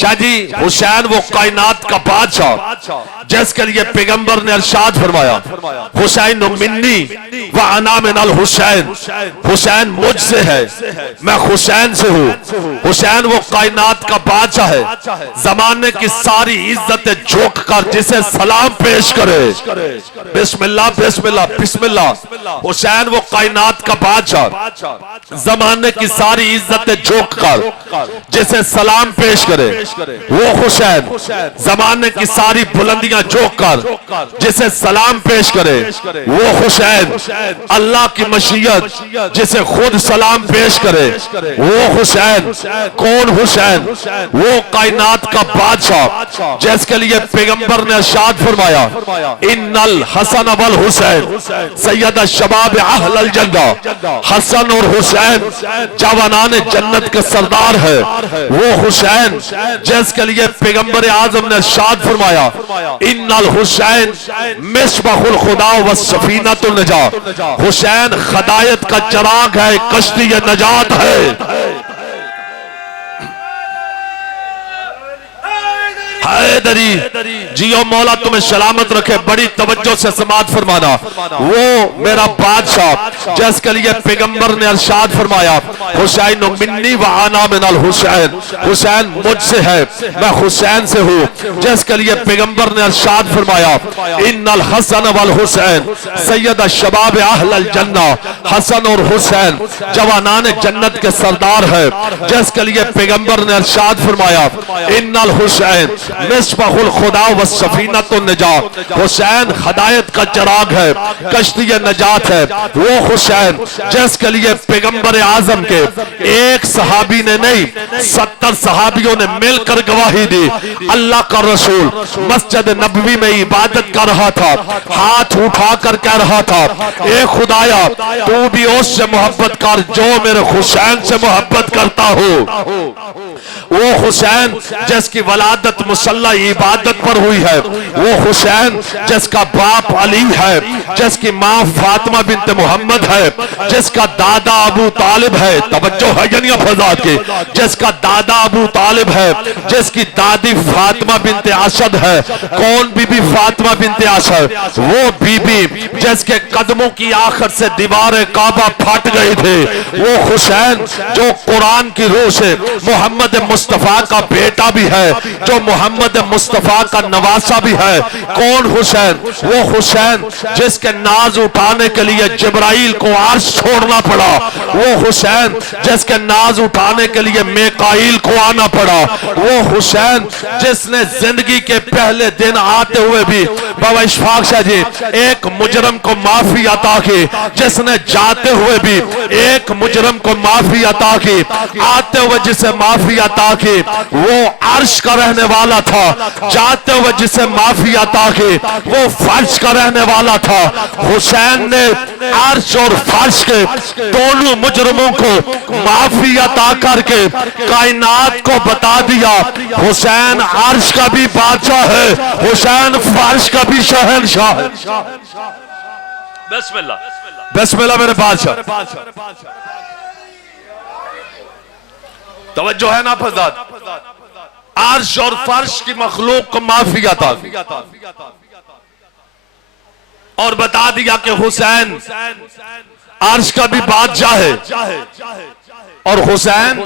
शाह जी हुसैन वो कायनात का बादशाह जिसके लिए पैगंबर ने इरशाद फरमाया, हुसैन मिन्नी व अना मिनल हुसैन। हुसैन मुझसे है, मैं हुसैन से हूँ। हुसैन वो कायनात का बादशाह है, जमाने की सारी इज्जत झोंक कर जिसे सलाम पेश करे। बिस्मिल्लाह बिस्मिल्लाह बिस्मिल्लाह। हुसैन वो कायनात का बादशाह, जमाने की सारी इज्जत झोंक कर जिसे सलाम पेश करे। वो हुसैन जमाने की सारी बुलंदियां झोंक कर जिसे सलाम पेश करे। वो हुसैन हुसैन अल्लाह की मशीयत जिसे खुद सलाम पेश करे वो हुसैन। कौन हुसैन? वो कायनात का बादशाह जिसके लिए पैगंबर ने इरशाद फरमाया इन्नल हसन वल हुसैन सैयद शबाब अहल जन्ना। हसन और हुसैन जवानान जन्नत के सरदार है। वो हुसैन जिसके लिए पैगंबर आजम ने इरशाद फरमाया इन्नल हुसैन मिसबाहुल खुदा व सफीनतुन नजात। हुसैन खदायत का चराग है, कश्ती नजात है। हैदरी जियो मौला तुम्हें सलामत रखे। बड़ी तवज्जो से समात फरमाना। वो मेरा बादशाह जिसके लिए पैगंबर ने इरशाद फरमाया हुसैन मिन्नी व आना मिनल हुसैन। हुसैन मुझसे है, मैं हुसैन से हूँ। जिसके लिए पैगंबर ने इरशाद फरमाया इन्नल हसन वल हुसैन सैयद शबाब अहल जन्ना। हसन और हुसैन जवानान जन्नत के सरदार है। जिसके लिए पैगंबर ने इरशाद फरमाया इन्नल हुसैन मिसबाहुल खुदा व सफीनतुन नजात। हुसैन हदायत का चराग है, कश्ती नजात है। वो हुसैन जिसके लिए पैगंबर आजम के एक सहाबी ने नहीं 70 सहाबियों ने मिलकर गवाही दी। अल्लाह का रसूल मस्जिद नबवी में इबादत कर रहा था, हाथ उठाकर कह रहा था ए खुदाया तू भी उससे मोहब्बत कर जो मेरे हुसैन से मोहब्बत करता हो। वो हुसैन जिसकी वलादत मुसल्ला इबादत पर हुई है। वो हुसैन जिसका बाप अली है, जिसकी माँ फातिमा बिनते मोहम्मद है, जिसका दादा अबू तालिब है। तवज्जो है यानी फजात के। जिसका दादा अबू तालिब है, जिसकी दादी फातिमा बिनते असद है। कौन बीबी फातिमा बिनते असद? वो बीबी जिसके कदमों की आखिर से दीवार काबा फट गए थे। वो हुसैन जो कुरान की रूह से मोहम्मद मुस्तफा का बेटा भी है, जो मोहम्मद मुस्तफा का नवासा भी है। कौन हुसैन? वो हुसैन जिसके नाज उठाने के लिए जिब्राइल को अर्श छोड़ना पड़ा। वो हुसैन जिसके नाज उठाने के लिए मेकाइल को आना पड़ा। वो हुसैन जिसने जिंदगी के पहले दिन आते हुए भी बाबा इशफाक शाह जी एक मुजरम को माफी अता की, जिसने जाते हुए भी एक मुजरम को माफी अता की, आते हुए जिसे माफी अता की वो अर्श का रहने वाला था, जाते हुए जिसे माफी अता की वो फर्श का रहने वाला था। हुसैन ने अर्श और फर्श के दोनों मुजरमों को माफी अता करके कायनात को बता दिया हुसैन अर्श का भी बादशाह है, हुसैन फर्श का भी शहंशाह है। बिस्मिल्लाह बिस्मिल्लाह मेरे बादशाह। तवज्जो है ना फजाद? अर्श और फर्श की मखलूक को माफी अता और बता दिया कि हुसैन अर्श का भी बादशाह है और हुसैन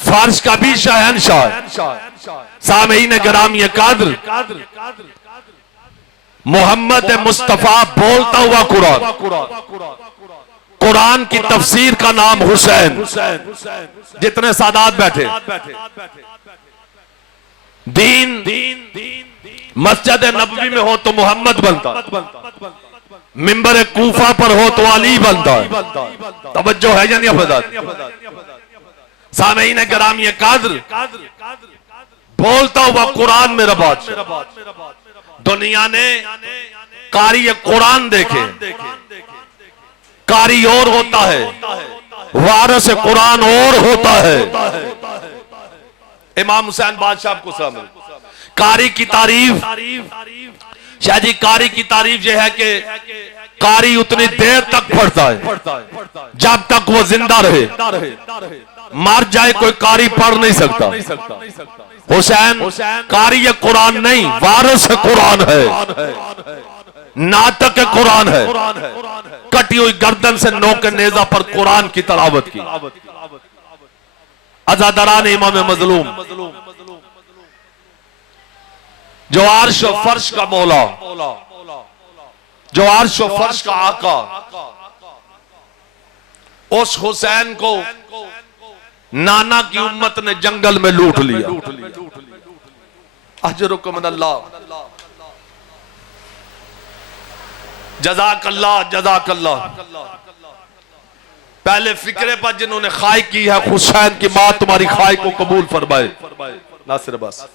फर्श का भी शहंशाह है। सामीन गिरामी कद्र, मोहम्मद मुस्तफा बोलता हुआ कुरान, कुरान की तफसीर का नाम हुसैन। जितने सादात बैठे, दीन मस्जिद नबवी में हो तो मोहम्मद बनता, मिंबर कूफा पर हो तो अली बनता है। तवज्जो है या नहीं फजात? सामीन गिरामी कद्र, बोलता हुआ कुरान मेरा बादशाह। दुनिया ने कारी कुरान देखे, कारी और होता है, वारिस कुरान और होता है। इमाम हुसैन बादशाह को समझ कारी की तारीफ, शाह जी कारी की तारीफ यह है कि कारी उतनी देर तक पढ़ता है जब तक वो जिंदा रहे। मर जाए कोई कारी पढ़ नहीं सकता। हुसैन कारी कुरान नहीं, वारिस कुरान है, नातक कुरान है। कटी हुई गर्दन से नोक नेजा पर कुरान की तलावत की। अज़ादरान इमाम मजलूम, जो अर्श और फर्श का मौला, जो अर्श और फर्श का आका, उस हुसैन को नाना की उम्मत ने जंगल में लूट लिया। अजरुकुम मिनल्लाह। जज़ाकल्लाह जज़ाकल्लाह। पहले फिक्रे पर जिन्होंने खाई की है, हुसैन की माँ तुम्हारी खाई को कबूल फरमाए। नासिर बस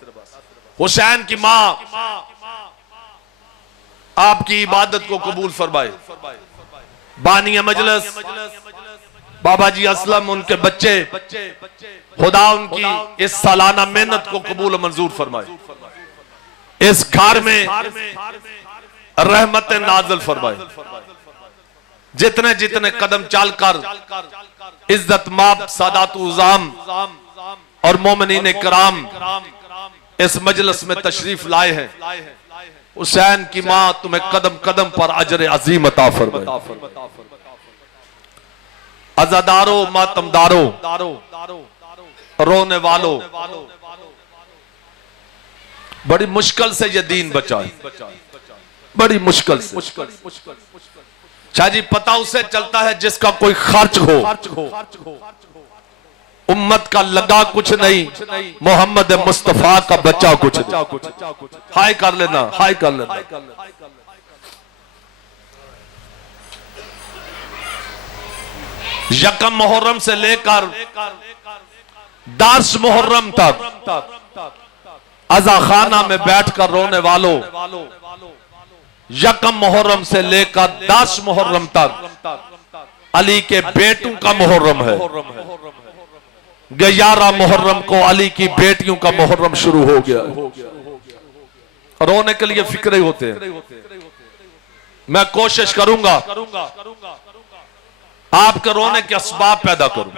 हुसैन की माँ आपकी इबादत को कबूल फरमाए। बानिया मजलिस बाबा जी असलम, उनके बच्चे, खुदा उनकी इस सालाना मेहनत को कबूल मंजूर फरमाए। इस घर में रहमत नाज़िल फरमाए। जितने जितने कदम चलकर इज्जत माब सादात उज़ाम और मोमिनीन कराम इस मजलिस में तशरीफ लाए हैं, हुसैन की माँ तुम्हें कदम कदम पर अजर अजीम अता फरमाए। अज़ादारो मातमदारो, रोने वालों, बड़ी मुश्किल से ये दीन बचा है, बड़ी मुश्किल से। शाह जी पता उसे चलता है जिसका कोई खर्च हो, उम्मत का लगा कुछ नहीं, मोहम्मद मुस्तफा का बच्चा कुछ नहीं। हाय कर लेना, हाय कर लेना। यकम मुहर्रम से लेकर 10 मुहर्रम तक अज़ा खाना में बैठकर रोने वालों, यकम मुहर्रम से लेकर 10 मुहर्रम तक अली के बेटों का मुहर्रम है। 11 मुहर्रम को अली की बेटियों का मुहर्रम शुरू हो गया। रोने के लिए फिक्रे होते हैं। मैं कोशिश करूंगा आपके रोने के असबाब पैदा करूं।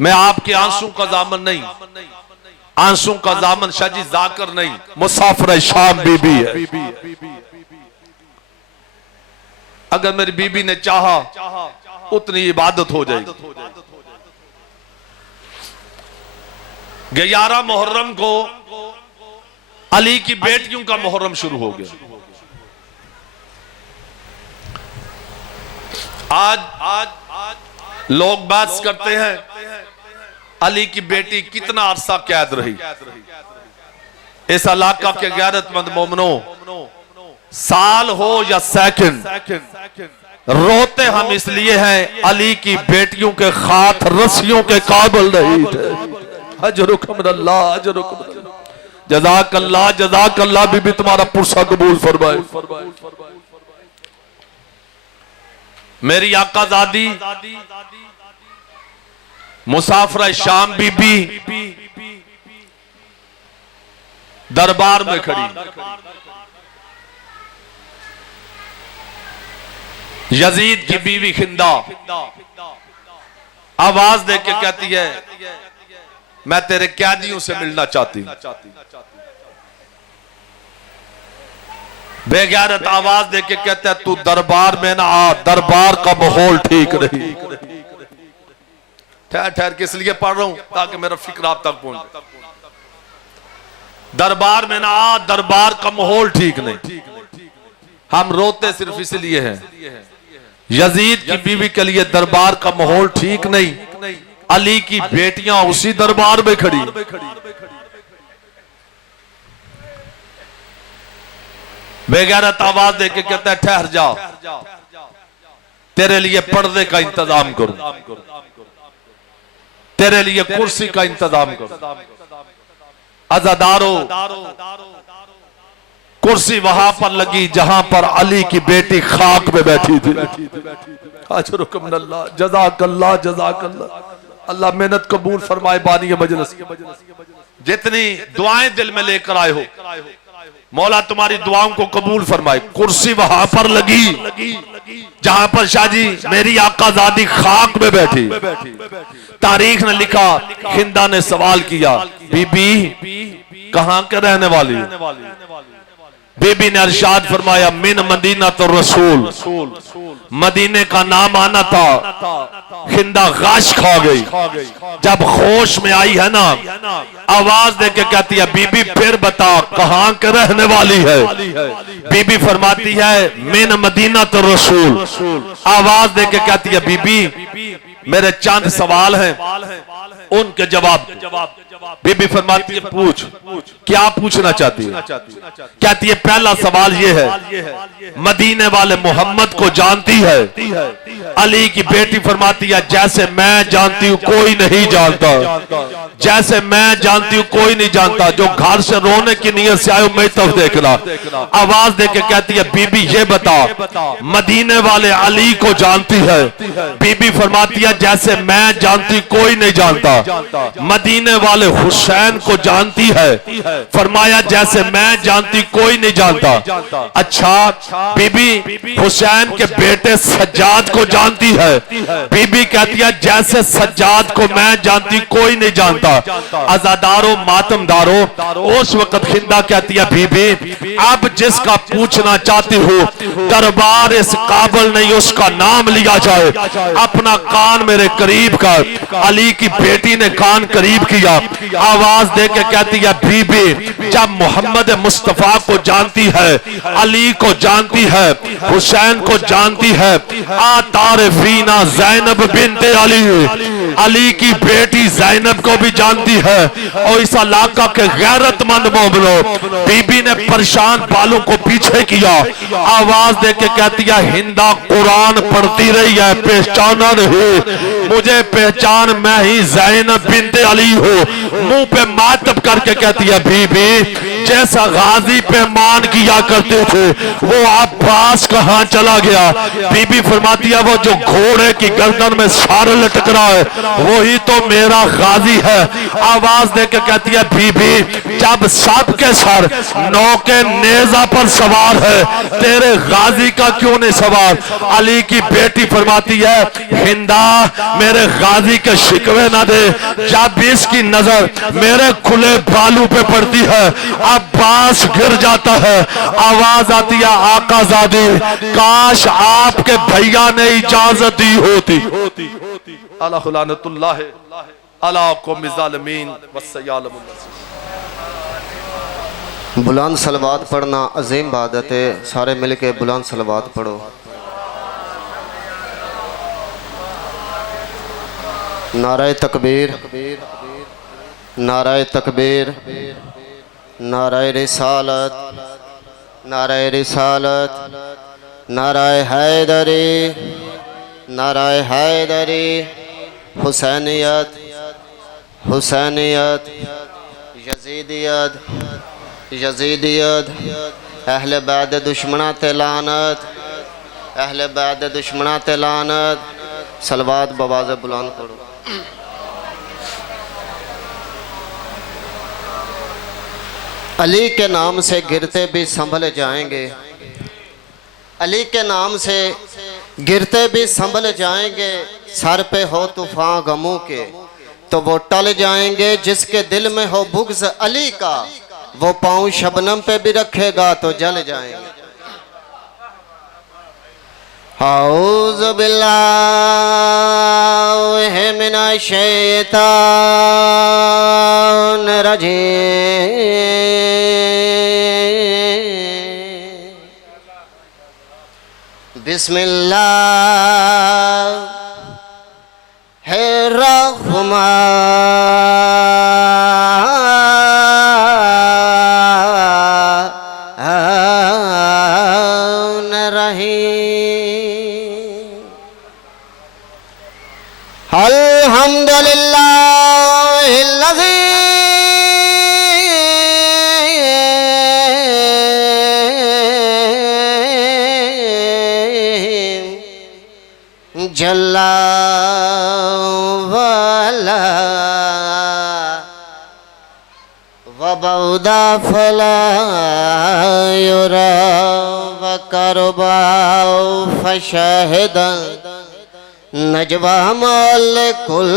मैं आपके आंसू का दामन नहीं, आंसू का दामन शाजी जाकर नहीं, मुसाफिर शाम बीबी है। अगर मेरी बीबी ने चाहा उतनी इबादत हो जाएगी। 11 मुहर्रम को अली की बेटियों का मुहर्रम शुरू हो गया। आज लोग बात करते हैं अली की बेटी कितना अरसा कैद रही। इस इलाका के गैरतमंद मोमिनों, साल हो या सेकंड, रोते हम इसलिए हैं अली की बेटियों के हाथ रस्सियों के काबिल नहीं थे। अजरुकुम अल्लाह, अजरुकुम जज़ाकल्लाह जज़ाकल्लाह। बीबी तुम्हारा पुरसा कबूल फरमाए। मेरी आकाज़ादी मुसाफिर शाम बीबी दरबार में खड़ी, यजीद की बीवी खिंदा आवाज दे के कहती है मैं तेरे कैदियों से मिलना चाहती हूं। बेगैरत आवाज दे के कहता है तू दरबार में ना आ, दरबार का माहौल ठीक नहीं। ठहर ठहर किस लिए पढ़ रहा हूं ताकि मेरा फिक्र आप तक पहुंचे। दरबार में ना आ, दरबार का माहौल ठीक नहीं। हम रोते सिर्फ इसलिए हैं यजीद की बीवी के लिए दरबार का माहौल ठीक नहीं, अली की बेटियां उसी दरबार में खड़ी। बेगैरत आवाज दे के कहता है ठहर जा, तेरे लिए पर्दे का इंतजाम करूं, तेरे लिए कुर्सी का इंतजाम करूं। अज़ादारो कुर्सी वहां पर लगी जहां पर अली की बेटी खाक में बैठी थी। अल्लाह जज़ाकल्लाह जज़ाकल्लाह। अल्लाह मेहनत कबूल फरमाए बानी मजलिस। जितनी दुआएं दिल में लेकर आए हो मौला तुम्हारी दुआओं को कबूल फरमाए। कुर्सी वहां पर लगी जहां पर शाहजी मेरी आकाज़ादी खाक में बैठी। तारीख ने लिखा, हिंदा ने सवाल किया बीबी कहां के रहने वाली हो? बीबी ने इरशाद फरमाया मिन मदीना तो रसूल, मदीने का नाम आना था। हिंदा गाश खा गई। जब होश में आई है ना आवाज दे के कहती है बीबी फिर बता कहां के रहने वाली है? बीबी फरमाती है मिन मदीना तो रसूल। आवाज दे के कहती है बीबी मेरे चंद सवाल हैं उनके जवाब। बीबी फरमाती है पूछ। क्या पूछना चाहती है? कहती है पहला सवाल ये है, मदीने वाले मोहम्मद को जानती है? अली की बेटी फरमाती है जैसे मैं जानती हूँ कोई नहीं जानता, जैसे मैं जानती हूँ कोई नहीं जानता। जो घर से रोने की नीयत से आयो मैं तब देखना। आवाज देके कहती है बीबी ये बता, मदीने वाले अली को जानती है? बीबी फरमाती है जैसे मैं जानती कोई नहीं जानता। मदीने वाले हुसैन को जानती है? फरमाया जैसे मैं जानती कोई नहीं जानता। अच्छा बीबी हुसैन के बेटे सज्जाद को जानती है? बीबी कहती है जैसे सज्जाद को मैं जानती कोई नहीं जानता। अजादारों मातमदारों, उस वक्त खिंदा कहती है बीबी अब जिसका पूछना चाहती हूँ दरबार इस काबिल नहीं उसका नाम लिया जाए। अपना कान मेरे करीब कर। अली की बेटी ने कान करीब किया, आवाज दे के कहती है बीबी जब मोहम्मद मुस्तफा को जानती है, अली को जानती है, हुसैन को जानती है, आ तारफीना ज़ैनब बिन्ते अली की बेटी ज़ैनब को भी जानती है और इस इलाका के गैरतमंद मोमिनों। बीबी ने परेशान बालों को पीछे किया, आवाज दे के कहती है हिंदा कुरान पढ़ती रही है पहचाना नहीं, मुझे पहचान मैं ही ज़ैनब बिन्ते अली हूँ। मुंह पे मातब करके कहती है बीबी जैसा गाजी पे मान किया करते थे वो अब्बास कहाँ चला गया? बीबी फरमाती है वो जो घोड़े की गर्दन में सार लटक रहा है वही तो मेरा गाजी है। आवाज देकर कहती है बीबी जब सबके सर नौके नेजा पर सवार है तेरे गाजी का क्यों नहीं सवार? अली की बेटी फरमाती है हिंदा मेरे गाजी के शिकवे ना दे, जब भी इसकी नजर मेरे खुले बालू पे पड़ती है अब्बास गिर जाता है। आवाज आती है आकाज़ादी काश आपके भैया ने इजाजत दी होती। अल्लाह लानतुल्लाह अला कौम ज़ालिमीन वस्सयालम। बुलंद सलवात पढ़ना अजीम इबादत है, सारे मिलके बुलंद सलवात पढ़ो। नाराए तकबीर, नाराए तकबीर, नाराए रिसालत, नाराए रिसालत, नाराए हैदरी, नाराए हैदरी, हुसैनियत, हुसैनियत, यजीदियत, यजीदियत, अहले बैत दुश्मना ते लानत, अहले बैत दुश्मना ते लानत। सलवात बवाज़ बुलंद पढ़ो। अली के नाम से गिरते भी संभल जाएंगे, अली के नाम से गिरते भी संभल जाएंगे। सर पे हो तूफान गमों के तो वो टल जाएंगे, जिसके दिल में हो बुग़्ज़ अली का वो पाँव शबनम पे भी रखेगा तो जल जाएंगे। औज़ु बिल्लाहि मिनश शैतानिर रजीम। बिस्मिल्लाहिर्रहमानिर्रहीम। अल्हम्दुलिल्लाहिल्लज़ी जल्ला वाला वबौदा फला युरा वकरबा फशहदा नजवा मालिकुल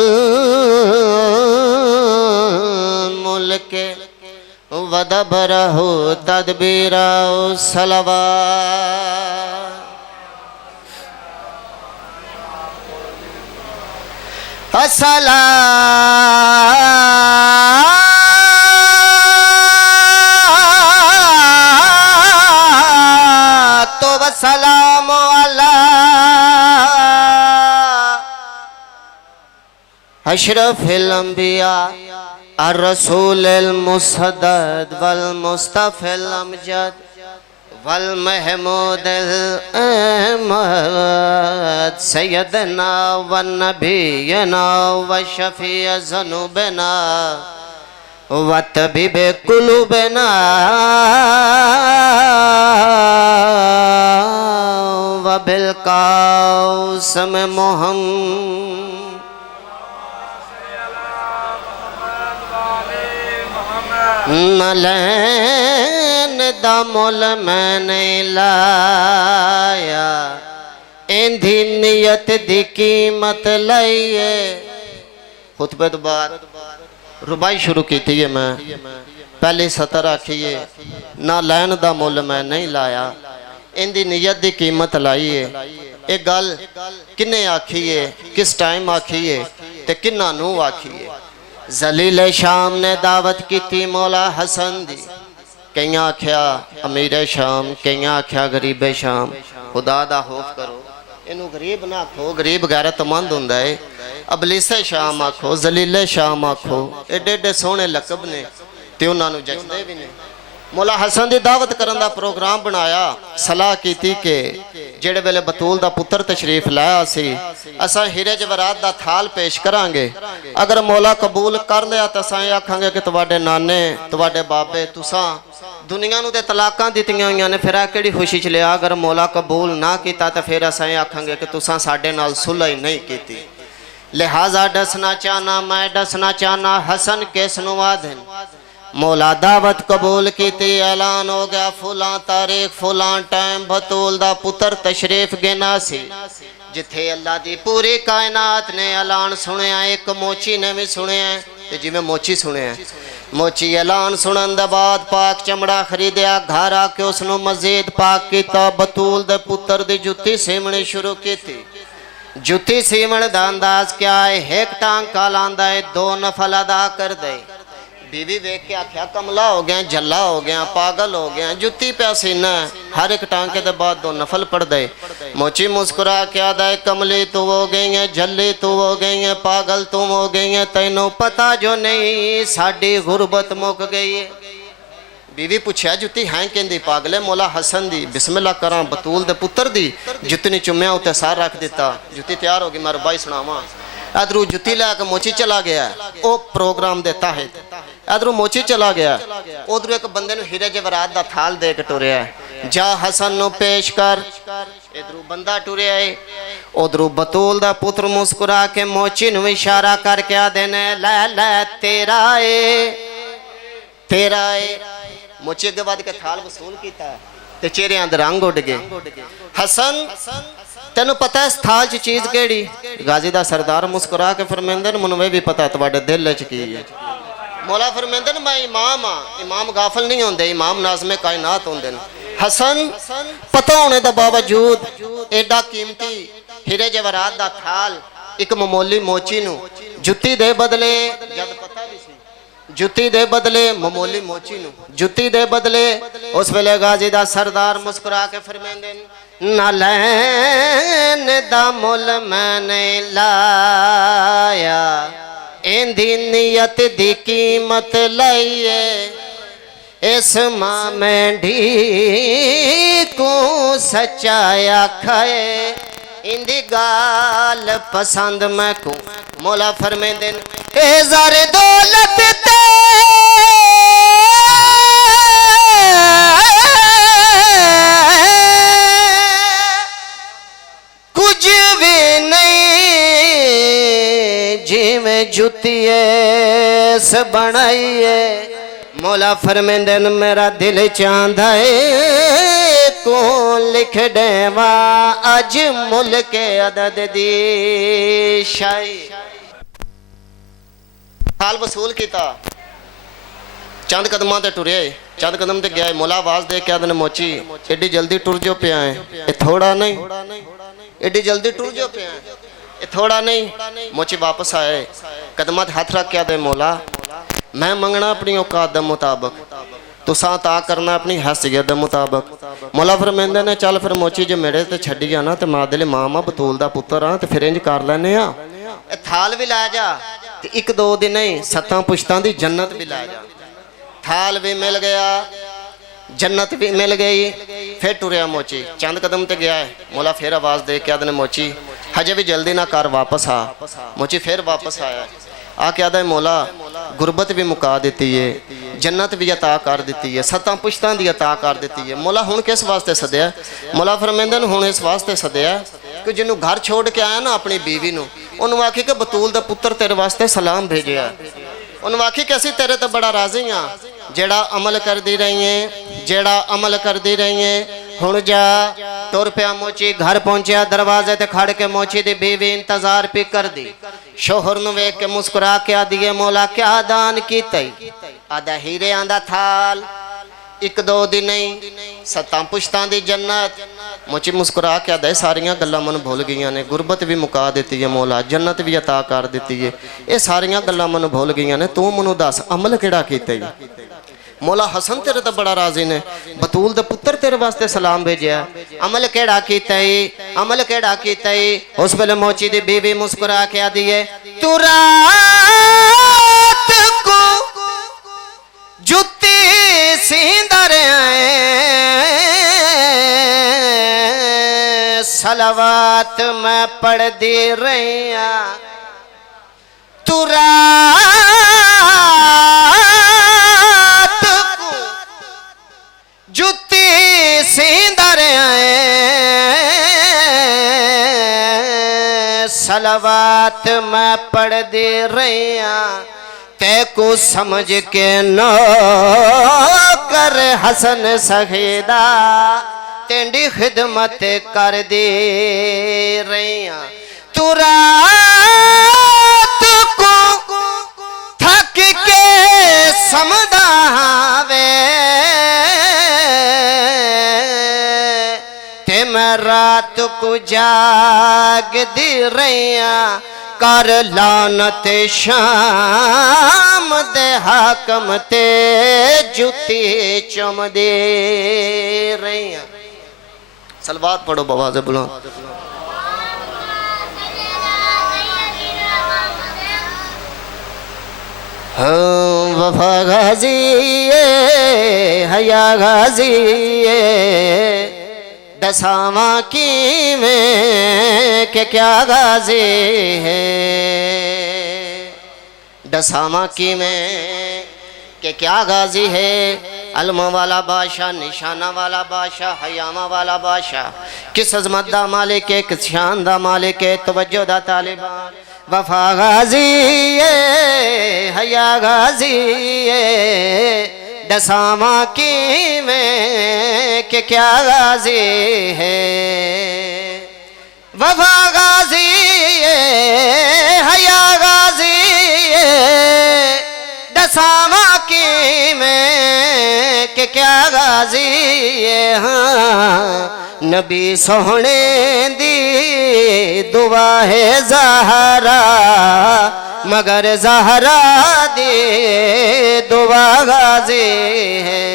मुल्के वदबरहु तदबीरा सलवा। अस्सलातु वस्सलामु अला अशरफिल अंबिया अर्रसूल मुसद्दद वल मुस्तफ़िल अमजद वल महमूद अहमद सैयदना व नबीना व शफी ज़ुनूबना व तबीब कुलूबना व बिलकासम मोहम्मद न लैन दा मुल मैं नहीं लाया इंधी नियत दी कीमत लाइए। खुतबे तो बाद रुबाई शुरू की थी मैं पहली सतर आखिए ना लैन दा मुल मैं नहीं लाया इंदी नियत दी कीमत लाइए। एक गल किन्ने आखिए किस टाइम आखिए ते किन्ना नू आखिए। जलील शाम ने दावत की थी मौला हसन दी कई आख्या अमीर शाम कई आख्या गरीब शाम। खुदा दा खौफ करो इनू गरीब ना आखो गरीब गैरतमंद हुंदा है। अबलीसे शाम आखो जलीले शाम आखो एडे एडे सोहने लकब ने ते उन्हां नू जचदे भी ने। मौला हसन दी दावत करन दा प्रोग्राम बनाया सलाह की थी कि जेड़े वेले बतूल दा पुत्र तशरीफ लाया सी असां हीरे जवरात दा थाल पेश करांगे। अगर मौला कबूल कर लिया तो असां आखांगे कि तुहाडे नाने तुहाडे बाबे तुसां दुनिया नूं ते तलाकां दित्तियां होईयां ने फिर आ किहड़ी खुशी च लिया। अगर मौला कबूल ना कीता तो फिर असां आखांगे कि तुसां साडे नाल सुलह ही नहीं कीती। लिहाजा दसना चाहना मैं दसना चाहना हसन किस नूं आखदे मौला दावत कबूल की थी ऐलान हो गया फुला तारीख फुला टाइम बतूल दा पुत्र तशरीफ गिना सी जिथे अल्लाह दी पूरी कायनात ने ऐलान सुनिया। एक मोची ने भी सुनिया ते जिवें मोची सुनिया मोची ऐलान सुनन दे बाद पाक चमड़ा खरीदया घर आके उसनू मजीद पाक किया बतूल दे पुत्र दी जुत्ती सीवनी शुरू की थी। जुत्ती सीवण दा अंदाज क्या है एक टांग का लांदा है दो नफल अदा कर दे। बीवी वेख के आख्या कमला हो गया जल्ला हो गया पागल हो गया जुत्ती पे सीना हर एक टांके के बाद दो नफल पढ़ दे। मोची मुस्कुरा के आदा है कमली तू हो गई है जल्ली तू हो गई है पागल तुम हो गई है तैनू पता जो नहीं साडी गुरबत मुक गई है। बीवी पूछया जुत्ती है कहंदी पागले मौला हसन दी बिस्मिल्लाह करा बतूल दे पुत्र दी जुत्ती चुम्या उत्ते सार रख दिता। जुत्ती तैयार हो गई मैं रुबाई सुनावा। इधरू जुत्ती लैके मोची चला गया वो प्रोग्राम दे तहत इधरू मोची चला गया उधरू एक बंदे नूं हीरे जवरात दा थाल दे के टुरिया जा हसन नूं पेश कर। इधरू बंदा टुरिया है उधरू बतूल दा पुत्र मुस्कुरा के मोची नूं इशारा करके आदे ने लै लै तेरा ए मोची अगे वध के थाल वसूल कीता ते चेहरियां दे रंग उड़ गए। हसन तेन पता है इस थाल च चीज केड़ी गाजी दा सरदार मुस्कुरा के फरमांदे ने मैनूं भी पता तुहाडे दिल च की है। मौला फरमांदे ने मैं इमाम हाँ इमाम गाफल नहीं होंदे इमाम नाज़िमे कायनात होंदे ने। हसन पता होने के बावजूद एडा कीमती हीरे जवरात दा थाल एक मामूली मोची नूं जुत्ती दे बदले जद पता भी सी जुत्ती दे बदले मामूली मोची नूं जुत्ती दे बदले उस वेले गाजी दा सरदार मुस्कुरा के फरमांदे ना लैन दा मुल मैं नहीं लाया इंदी नियत दी कीमत लाइए। इस मां मेंढी को सच्चाया खाए इंदी गाल पसंद मैं को। मौला फरमांदे ए ज़ारे दौलत ते कुछ भी नहीं जिमें जुतिए से बनाइए। मौला फरमांदे मेरा दिल चांदा है को लिख देवा अज मुल के अदद दी शाई। थाल वसूल किया चंद कदमां ते टुरिया चंद कदम ते गया मौला आवाज दे के आदने मोची एडी जल्दी टुर जो पिया है ये थोड़ा नहीं एडी जल्दी टुर जो पिया है ये थोड़ा नहीं। मोची वापस आए कदमां ते हाथ रख के आदे मौला मैं मंगना अपनी औकात दे मुताबिक तुसा ता करना अपनी हैसियत दे मुताबिक। मौला फरमांदे ने चल फिर मोची जो मेरे ते छड्डी जाना ते मां दे मां बतूल दा पुत्तर हां ते फिर इंज कर लैने आ थाल भी लै जा ते एक दो दिन ही 7 पुश्तां दी जन्नत भी लै जा। थाल भी मिल गया, जन्नत भी मिल गई। फिर टुरिया मोची, चंद कदम ते गया है, मौला फिर आवाज़ दे के आदने मोची हजे भी जल्दी ना कर, वापस आ। मोची फिर वापस आया, आके आदा मौला गुरबत भी मुका दी है, जन्नत भी अता कर दी है, 7 पुश्तां दी अता कर दी है। मौला हुण किस वास्ते सद्या? मौला फरमांदे ने हुण इस वास्ते सद्या कि जिन्हों घर छोड़ के आया ना अपनी बीवी नूं, उन्होंने आखी कि बतूल दा पुत्र तेरे वास्ते सलाम भेजिया। उन्होंने आखी कि असीं तेरे तो बड़ा राजी हाँ, जेड़ा अमल करती रही है, जेड़ा अमल करती रही है। हुण जा तुर पिया मोची, घर पहुंचा, दरवाजे ते खड़ के मोची दी बीवी इंतजार भी कर दी। शोहर नूं वेख के मुस्कुरा के आदी है मौला क्या दान कीता? आदा हीरे आंदा थाल, एक दो दिन ही 7 पुश्तां दी जन्नत। मोची मुस्कुरा के आदा सारियां गल्लां मन भुल गईयां ने, गुरबत भी मुका दी है मौला, जन्नत भी अता कर दी है, ये सारियां गल्लां मन भुल गईयां ने, तू मैनूं दस अमल किहड़ा कीता? मौला हसन तेरे तो बड़ा राजी ने, बतूल दे पुत्र तेरे वास्ते सलाम भेजिया, अमल केड़ा कीता? अमल केड़ा कीता? उस वेले मोची दी बीवी मुस्कुरा के आदी है तू रात को जुत्ती सींदा रहा सलावत मैं पढ़दी रही तू जुत्ती सींदा रहा सलावत मैं पढ़दी रही ते को समझ के नो कर हसन सखीदा तेंडी खिदमत कर दे रही तू रात को थक के समझावे मैं रात को जाग दी रैया कर लानत शाम दे हाकम ते जुती चम दे रैया। सलवात पढ़ो बवाज़े बुलंद। वफा गाजी हया गाजी दसावा की में के क्या गाजी है, दसावा की में के क्या गाजी है। अलमा वाला बादशाह, निशाना वाला बादशाह, हयामा वाला बादशाह, किस अजमत दा मालिक है, किस शान दा मालिक है, तवज्जो दा तालिबान। वफा गाजी हया गाजी दसावा की में के क्या गाजी है। वफा गाजी हया गाजी दसावा की में के क्या गाजी है। हाँ नबी सोहने दी दुआ है ज़हरा मगर ज़हरा दी दुआ गाजी है।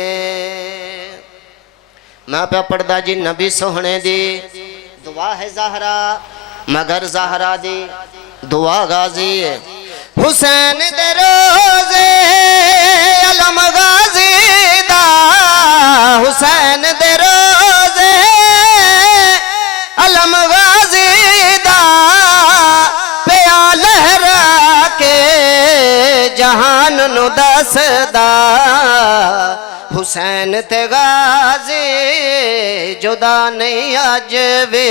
मैं पे पढ़दा जी नबी सोहने दी दुआ है ज़हरा मगर ज़हरा दी दुआ गाजी है। हुसैन दे रोज़े अलम गाजी दा, हुसैन दे रोज़े अलम गाजी दा पिया लहरा के जहान नु दसदा। हुसैन ते गाजी जुदा नहीं अज वे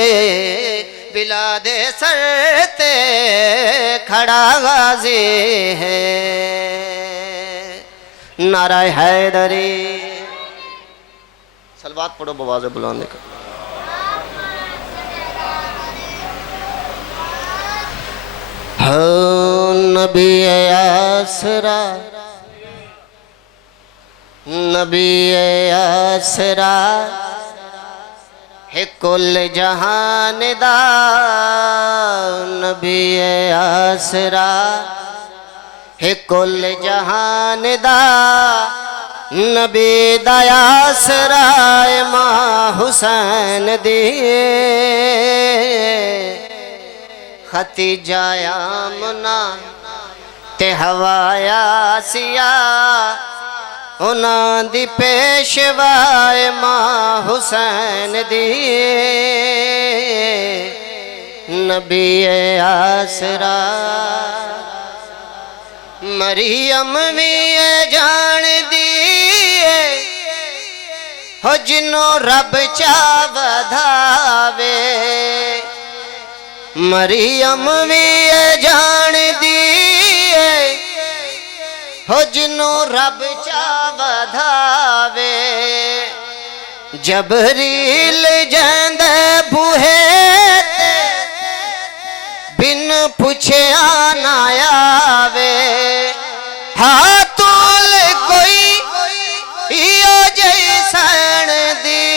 बिला दे सर ते खड़ा गाजी है। नारा हैदरी। सलवात पढ़ो बवाज़े बुलंद का। नबी आसरा नबी आसरा है कुल जहान दा। नबी आसरा है कुल जहान दा। नबी दा आसरा मां हुसैन दी खतीजा आमना ते हवाया सिया उन्हां दी पेशवाए मां हुसैन दी नबी आसरा मरियम भी जान दी हो जिन्नो रब चा वधावे मरियम भी जान दी हो जिन्नो रब चा वधावे जबरील जांदे बूहे बिन पुछे आना आवे हातुल कोई इयो जैसन दी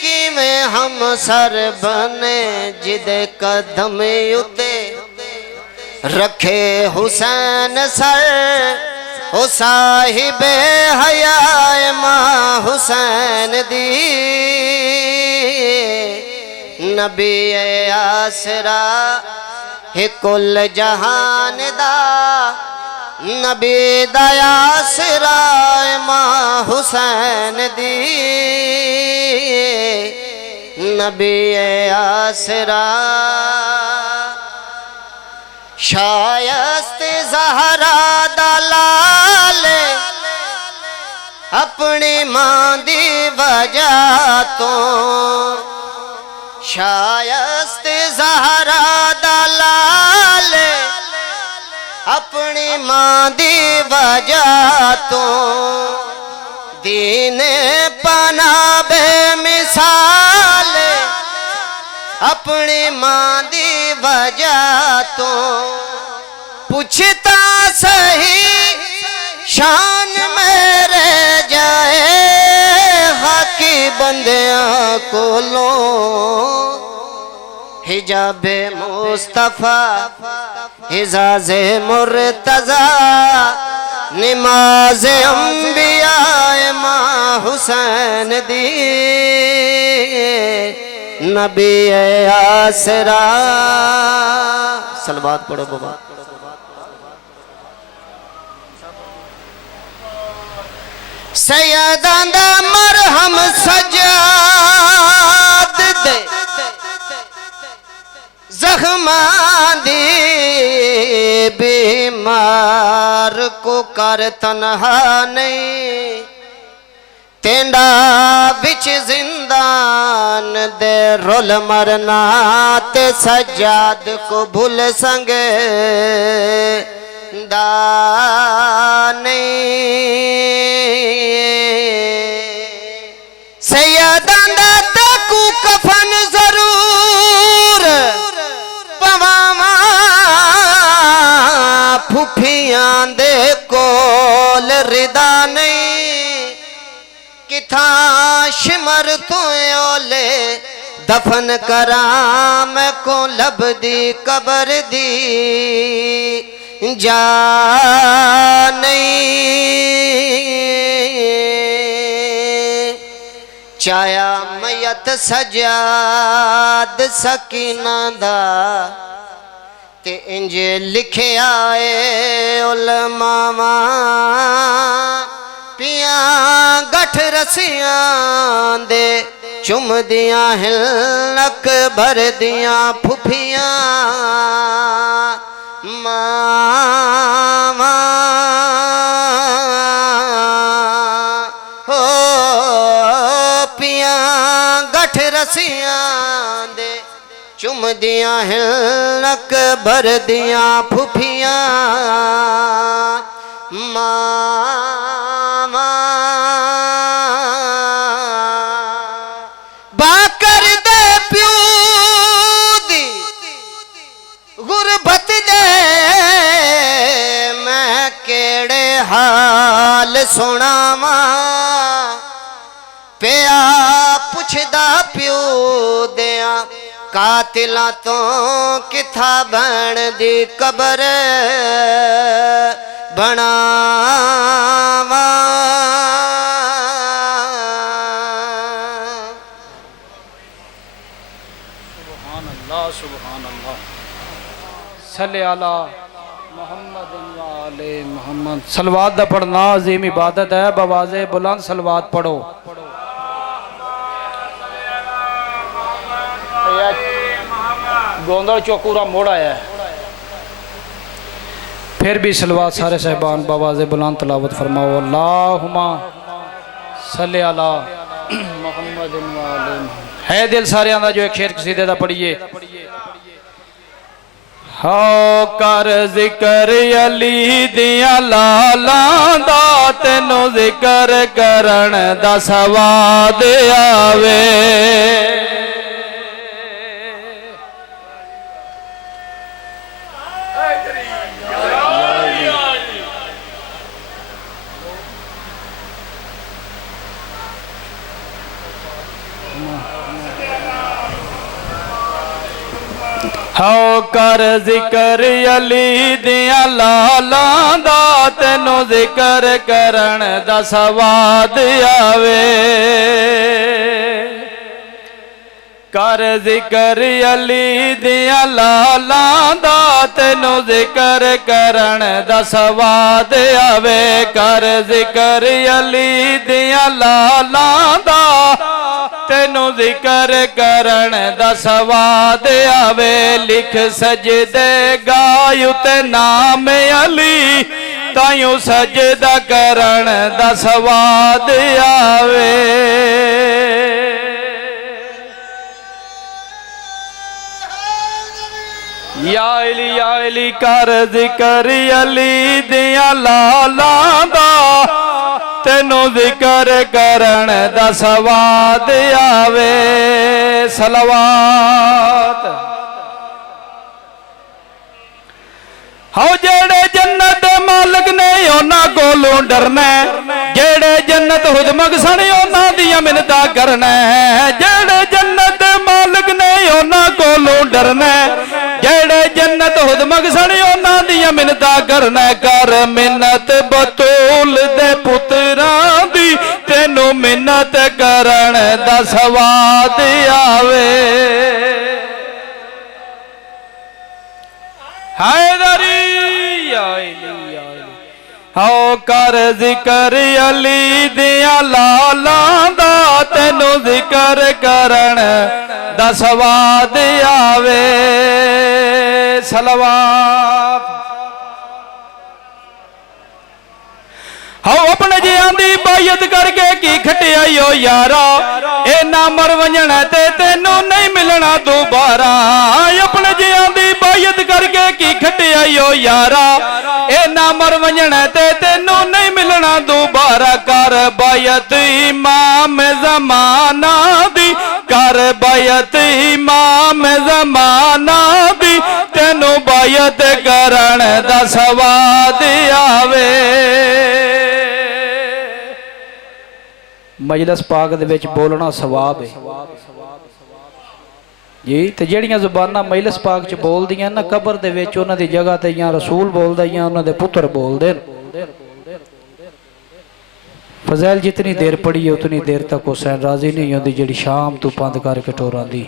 कि में हम सर बने जिदे कदम उते रखे हुसैन सर ओ साहिबे हयाए मां हुसैन दी नबी आसरा हे कुल जहान दा नबी दा आसरा मां हुसैन दी नबी आसरा शायस्त ज़हरा दलाल अपनी मां दी वजह तो शायस्त ज़हरा दलाल अपनी मां दी वजह तो दीन पना बेमिसाल अपनी मां दी वजह तो पूछता सही शान मेरे जाए हाकी बंदियां कोलो हिजाबे मुस्तफा हिजाजे मुर्तजा नमाज अंबिया मां हुसैन दी नबी आसरा सलवात पढ़ो बाबा सैयदां दा मरहम सजाद दे जख्मां दी बीमार को कर तन्हा नहीं तेंडा बिच जिंदान दे रोल मरना ते सजाद को भूल संगे सैयदां दा तकू कफन जरूर पवावा फुफियां दे कोल रिदा नहीं किथा शिमर तो ओले दफन करा मैं को लभदी कबर दी जा नहीं चाया मयत सजाद सकीना दा ते इंज लिखे आए उलमावा पिया गठ रसियां दे चुम दिया हिलक भर दिया फुफियां मामा हो पिया गठ रसियां दे चुम दिया हिलक भर दिया फुफियां मामा बाकर दे प्यू दी गुरबत दे मैं केड़े हाल सुनावा पिया पुछदा प्यू दिया कातिला तो किथा बन दी कबर बनावा सुभान अल्लाह सल्ले अला मोहम्मद व मोहम्मद सलवात दा पढ़ना अजीम इबादत है। बवाज़े बुलंद सलवात पढ़ो। गोंदल चौकूरा मोड़ आया है। फिर भी सलवात सारे साहिबान बवाज़े बुलंद तलावत फरमाओ। अल्लाहुम्मा सल्ली अला मुहम्मद व आले मुहम्मद। है दिल सारे दा जो एक शेर कसीदे दा पढ़िए। हो कर जिक्र अली दिया लालां दा तेनों जिक्र करन दा सवाद आवे। हो कर जिक्र अली दिया लालां दा तेनों जिक्र करन दा सवाद आवे। कर जिक्र अली दिया लालां दा तेनों जिक्र करन दा सवाद आवे। कर जिक्र अली दिया लालां दा तेनों जिक्र करन दा सवाद आवे। लिख सजदे गायु ते नाम अली तायूं सजदा करन दा सवाद आवे। या अली कर जिक्र अली दिया लालां दा तेनों जिक्र करन दा सवाद आवे। सलवात हो जेड़े जन्नत मालिक ने उन्हां कोलों डरना। जेड़े जन्नत हुदमग सन उन्हां दियां मिन्नतां करना। जेड़े जन्नत मालिक ने उन्हां कोलों डरना। जेड़े जन्नत हुदमग सन उन्हां दियां मिन्नतां करना। कर मिन्नत बतूल दे पुत्रां दी तेनों मिन्नत करन दा सवाद आवे। हैदरी हो कर जिक्र अली दिया लालां दा तेनों जिक्र करन दा सवाद आवे। सलवात हो अपने जियां दी बायत करके की खटियाई ओ यारा। ए ना मर वंजना ते तेनों नहीं मिलना दोबारा। अपने जियां दी बायत करके की खटियाई ओ यारा। ए ना मर वंजना ते तेनों नहीं मिलना दोबारा। कर बायत इमाम ज़माना दी। कर बायत इमाम ज़माना दी तेनों बायत करन दा सवाद आवे। मजलिस पाक दे विच बोलना सवाब है जी। ते जेड़ियां ज़ुबानां मजलिस पाक च बोलदियां ना कबर दे विच उन्हां दी जगह ते या रसूल बोलदा या उन्हां दे पुत्र बोलदे। फज़ैल जितनी देर पढ़ी है उतनी देर तक हुसैन राजी नहीं होंदी जिहड़ी शाम तू बंद करके टोरांदी।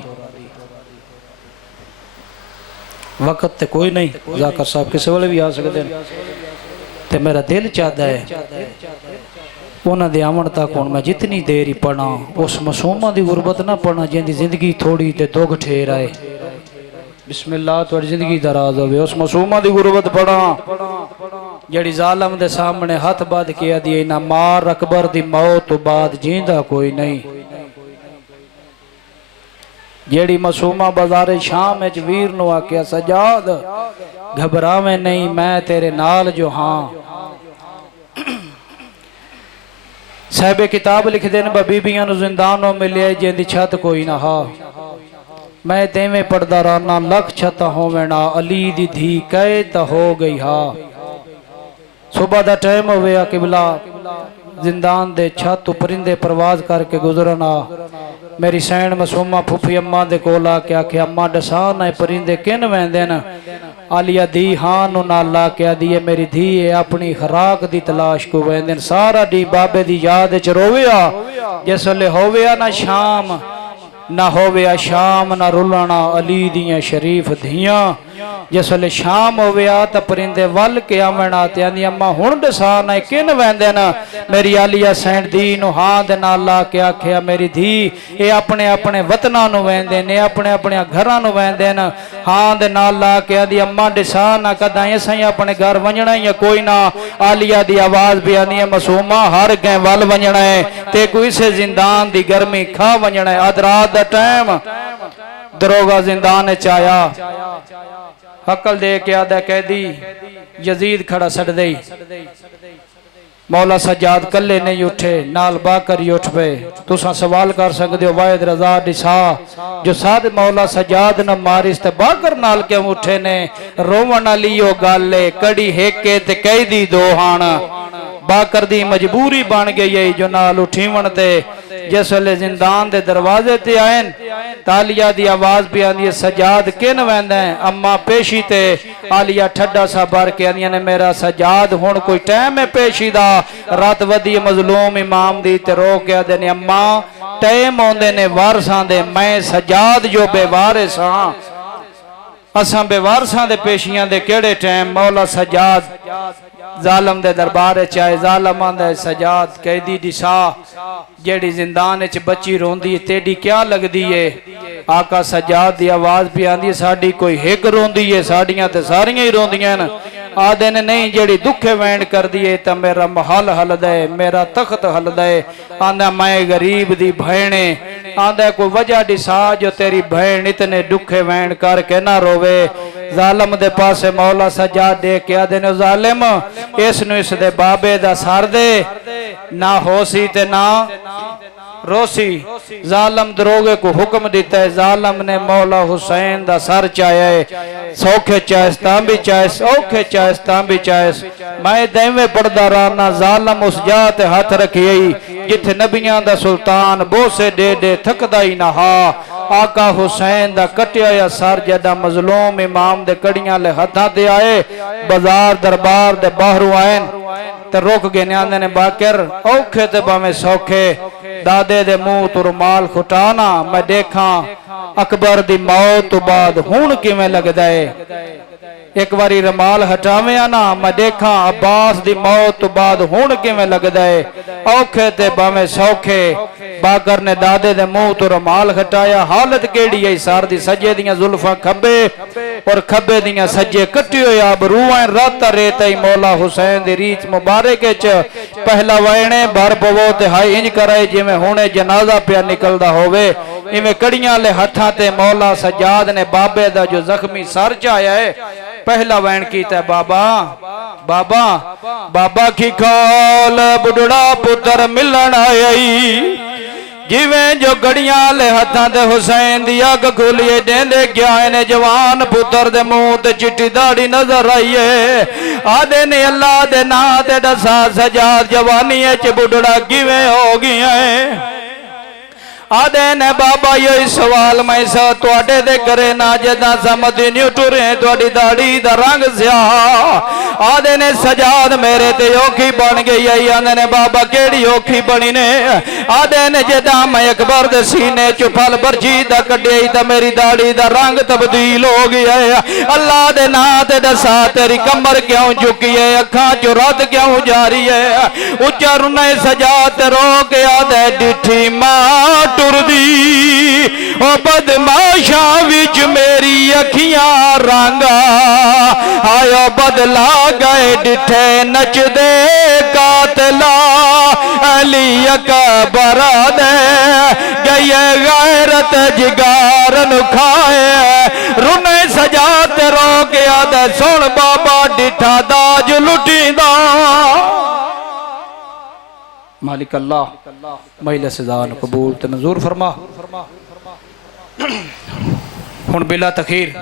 वक्त ते कोई नहीं। ज़ाकर साहब किसी वेले भी आ सकते हैं। ते मेरा दिल चाहता है उन्होंने आवन तक हूँ मैं जितनी देर ही पढ़ा उस मासूमा की गुरबत ना पढ़ा जिंदी जिंदगी थोड़ी तो दुख ठेर आए। बिस्मिल्लाह थोड़ी जिंदगी दराज हो। उस मासूमा की गुरबत पढ़ा जड़ी जालम दे सामने हथ बद के आदि ना मार अकबर दी मौत तो बाद जींदा कोई नहीं। जेड़ी मासूमा बाजारे शाम वीर नु आख्या सजाद घबरावे नहीं मैं तेरे नाल जो हाँ। साहबे किताब लिख देन बीबियां नु जिंदानों मिले जिंदी छत कोई ना हा। मैं तेवें पढ़दा रहना लख छत होवेना अली दी धी कहे तो हो गई हा। सुबह दा टाइम होया किबला जिंदान दे छत परिंदे परवाज करके गुजरना। मेरी सैन मासूमा फुफी अम्मा दे कोल आके आखे अम्मा डसान है परिंदे किन वेंदे न। आलिया धी हाँ नु नाला क्या दिए मेरी धी है अपनी खुराक दी तलाश को वेंदे। सारा दी बाबे दी याद च रोविया जिस वेले होविया ना शाम ना होविया शाम ना रुलना अली दियां शरीफ धियां जिस वेले शाम होवे आ तो परिंदे वल के आवन आ ते आंदी अम्मा हुण दसा ना किन वैंदे न। मेरी आलिया सैन धी नूं हां दे नाल ला के आखिया मेरी धी ये अपने अपने वतनां नूं वैंदे ने अपने अपने घरां नूं वैंदे न। हां दे नाल ला के आंदी अम्मा दसा ना कदा असां अपने घर वंजणा ही कोई ना। आलिया दी आवाज भी आनी है मासूमा हर गए वल वंजणा है ते कोई से जिंदान दी गर्मी खा वंजणा है। अध रात दा टाइम दरोगा जिंदान च आया हकल दे के आदा कैदी यजीद खड़ा सड़ दे। मौला सज्जाद कल्ले नहीं उठे नाल बाकर ही उठ पे। तुसा सवाल कर सकते हो वाहिद रजा दिसा जो साध मौला सज्जाद न मारिस ते बाकर नाल क्यों उठे ने। रोवन वाली ओ गल है कड़ी हेके ते कैदी दो हाण। बाकर दी मजबूरी बन गई है जो नाल उठीवन ते जिस वेले जिंदान दे दरवाजे ते आए तालिया दी आवाज भी आंदी है सज्जाद किन वैंदा है। अम्मा पेशी ते आलिया ठड्डा सा भर के आंदियां ने मेरा सज्जाद हुण कोई टाइम है पेशी दा। रात वदी मजलूम इमाम दी ते रो के आंदे ने अम्मा टाइम आंदे ने वारसां दे मैं सज्जाद जो बेवारिस हां। असां बेवारसां दे पेशियां दे केड़े टाइम। मौला सज्जाद जालम दे दरबार चाहे जालम आंदा है सज्जाद कैदी दिशा जेड़ी जिंदान च बच्ची रोंदी तेडी क्या लगदी है। आका सज्जाद दी आवाज भी आंदी साडी कोई हिक रोंदी है साडियां ते सारियां ही रोंदियां न। आदे ने नहीं जेड़ी दुखे वैंड कर दिए तो मेरा महल हलदा है मेरा तख्त हलदा है। आंदा मैं गरीब दी भैणे आंदा कोई वजह दिसा जो तेरी भैन इतने दुखे वैंड करके ना रोवे। जालम दे पासे मौला सज्जाद दे के आदे ने जालिम इसनु इस दे बाबे दा सर दे ना होसी ते ना रोसी। जालम दरोगे को हुक्म दिता है। जालम ने मौला हुसैन दा सर चाया है सौखे चायस तांबी चायस औखे चायस तांबी चायस। मैं देवे पड़दा राना जालम उस जात हाथ रखी जिथे नबियां दा सुल्तान बोसे दे दे थकदा ही ना हा। आका हुसैन दा कटिया या सर जदा मजलूम इमाम दे कड़ियां ले हथा ते आए बाजार दरबार दे बाहरों आए ते रुक गए न्याने ने बाकर औखे ते भावे सौखे दादे दे मुंह तो रुमाल खुटाना मैं देखा अकबर दी मौत तो बाद हुण किवें लगदा है। एक बारी रुमाल हटावे ना मैं देखा अब्बास दी मौत तो बाद हुण किवें लगदा है। औखे ते भावे सौखे बाकर ने दादे दे मुंह तो रुमाल हटाया। हालत केड़ी है सर दी सजे दियां जुल्फां खब्बे और खब्बे दियां सजे कट्टी होई अबरूआं रात रेत ही मौला हुसैन दी रीत मुबारक च पहला वैणे भर पवो ते हाई इंज कराए जिवें हुणे जनाजा पिया निकलदा होवे। इवें कड़ियां ले हत्थां ते मौला सज्जाद ने बाबे दा जो जख्मी सर चाया है पहला वैन कीता बाबा बाबा बाबा की खोल बुढ़ड़ा पुत्र मिलन आई। जिवें जो गड़ियां ले हत्थां ते हुसैन दी अग खुलिए देंदे गया ने जवान पुत्र दे मुंह ते चिट्टी दाढ़ी नजर आई है। आदे ने अल्लाह दे नां ते दसा सज्जाद जवानी च बुढ़ड़ा किवें हो गया है। आदे ने बाबा ये सवाल मैं सा तुहाडे दे करे ना जदा समझी न्यू टुरे तुहाडी दाढ़ी दा रंग स्याह। आदे ने सजाद मेरे ते औखी बन गई है। आदे ने बाबा केड़ी औखी बनी ने। आदे ने जदा मैं अकबर दे सीने चो फल बरछी दा कड्ढी तो मेरी दाढ़ी दा रंग तब्दील हो गया है। अल्लाह दे नां ते दसा तेरी कमर क्यों झुकी है अखां चो रत क्यों जारी है। उच्चा रुने सजाद रो के आदे डिठी मां टुरदी ओ बदमाशा विच मेरी अखियां रंगा आयो बदला गए डिठे नचदे कातला अली अकबर दे गई गैरत जिगार नु खाए। रुने सजात रो के आदे सुन बाबा डिठा दाज लुटीदा। मालिक अल्लाह महिला सजा कबूल ते मंजूर फरमा। हुण बिला तखीर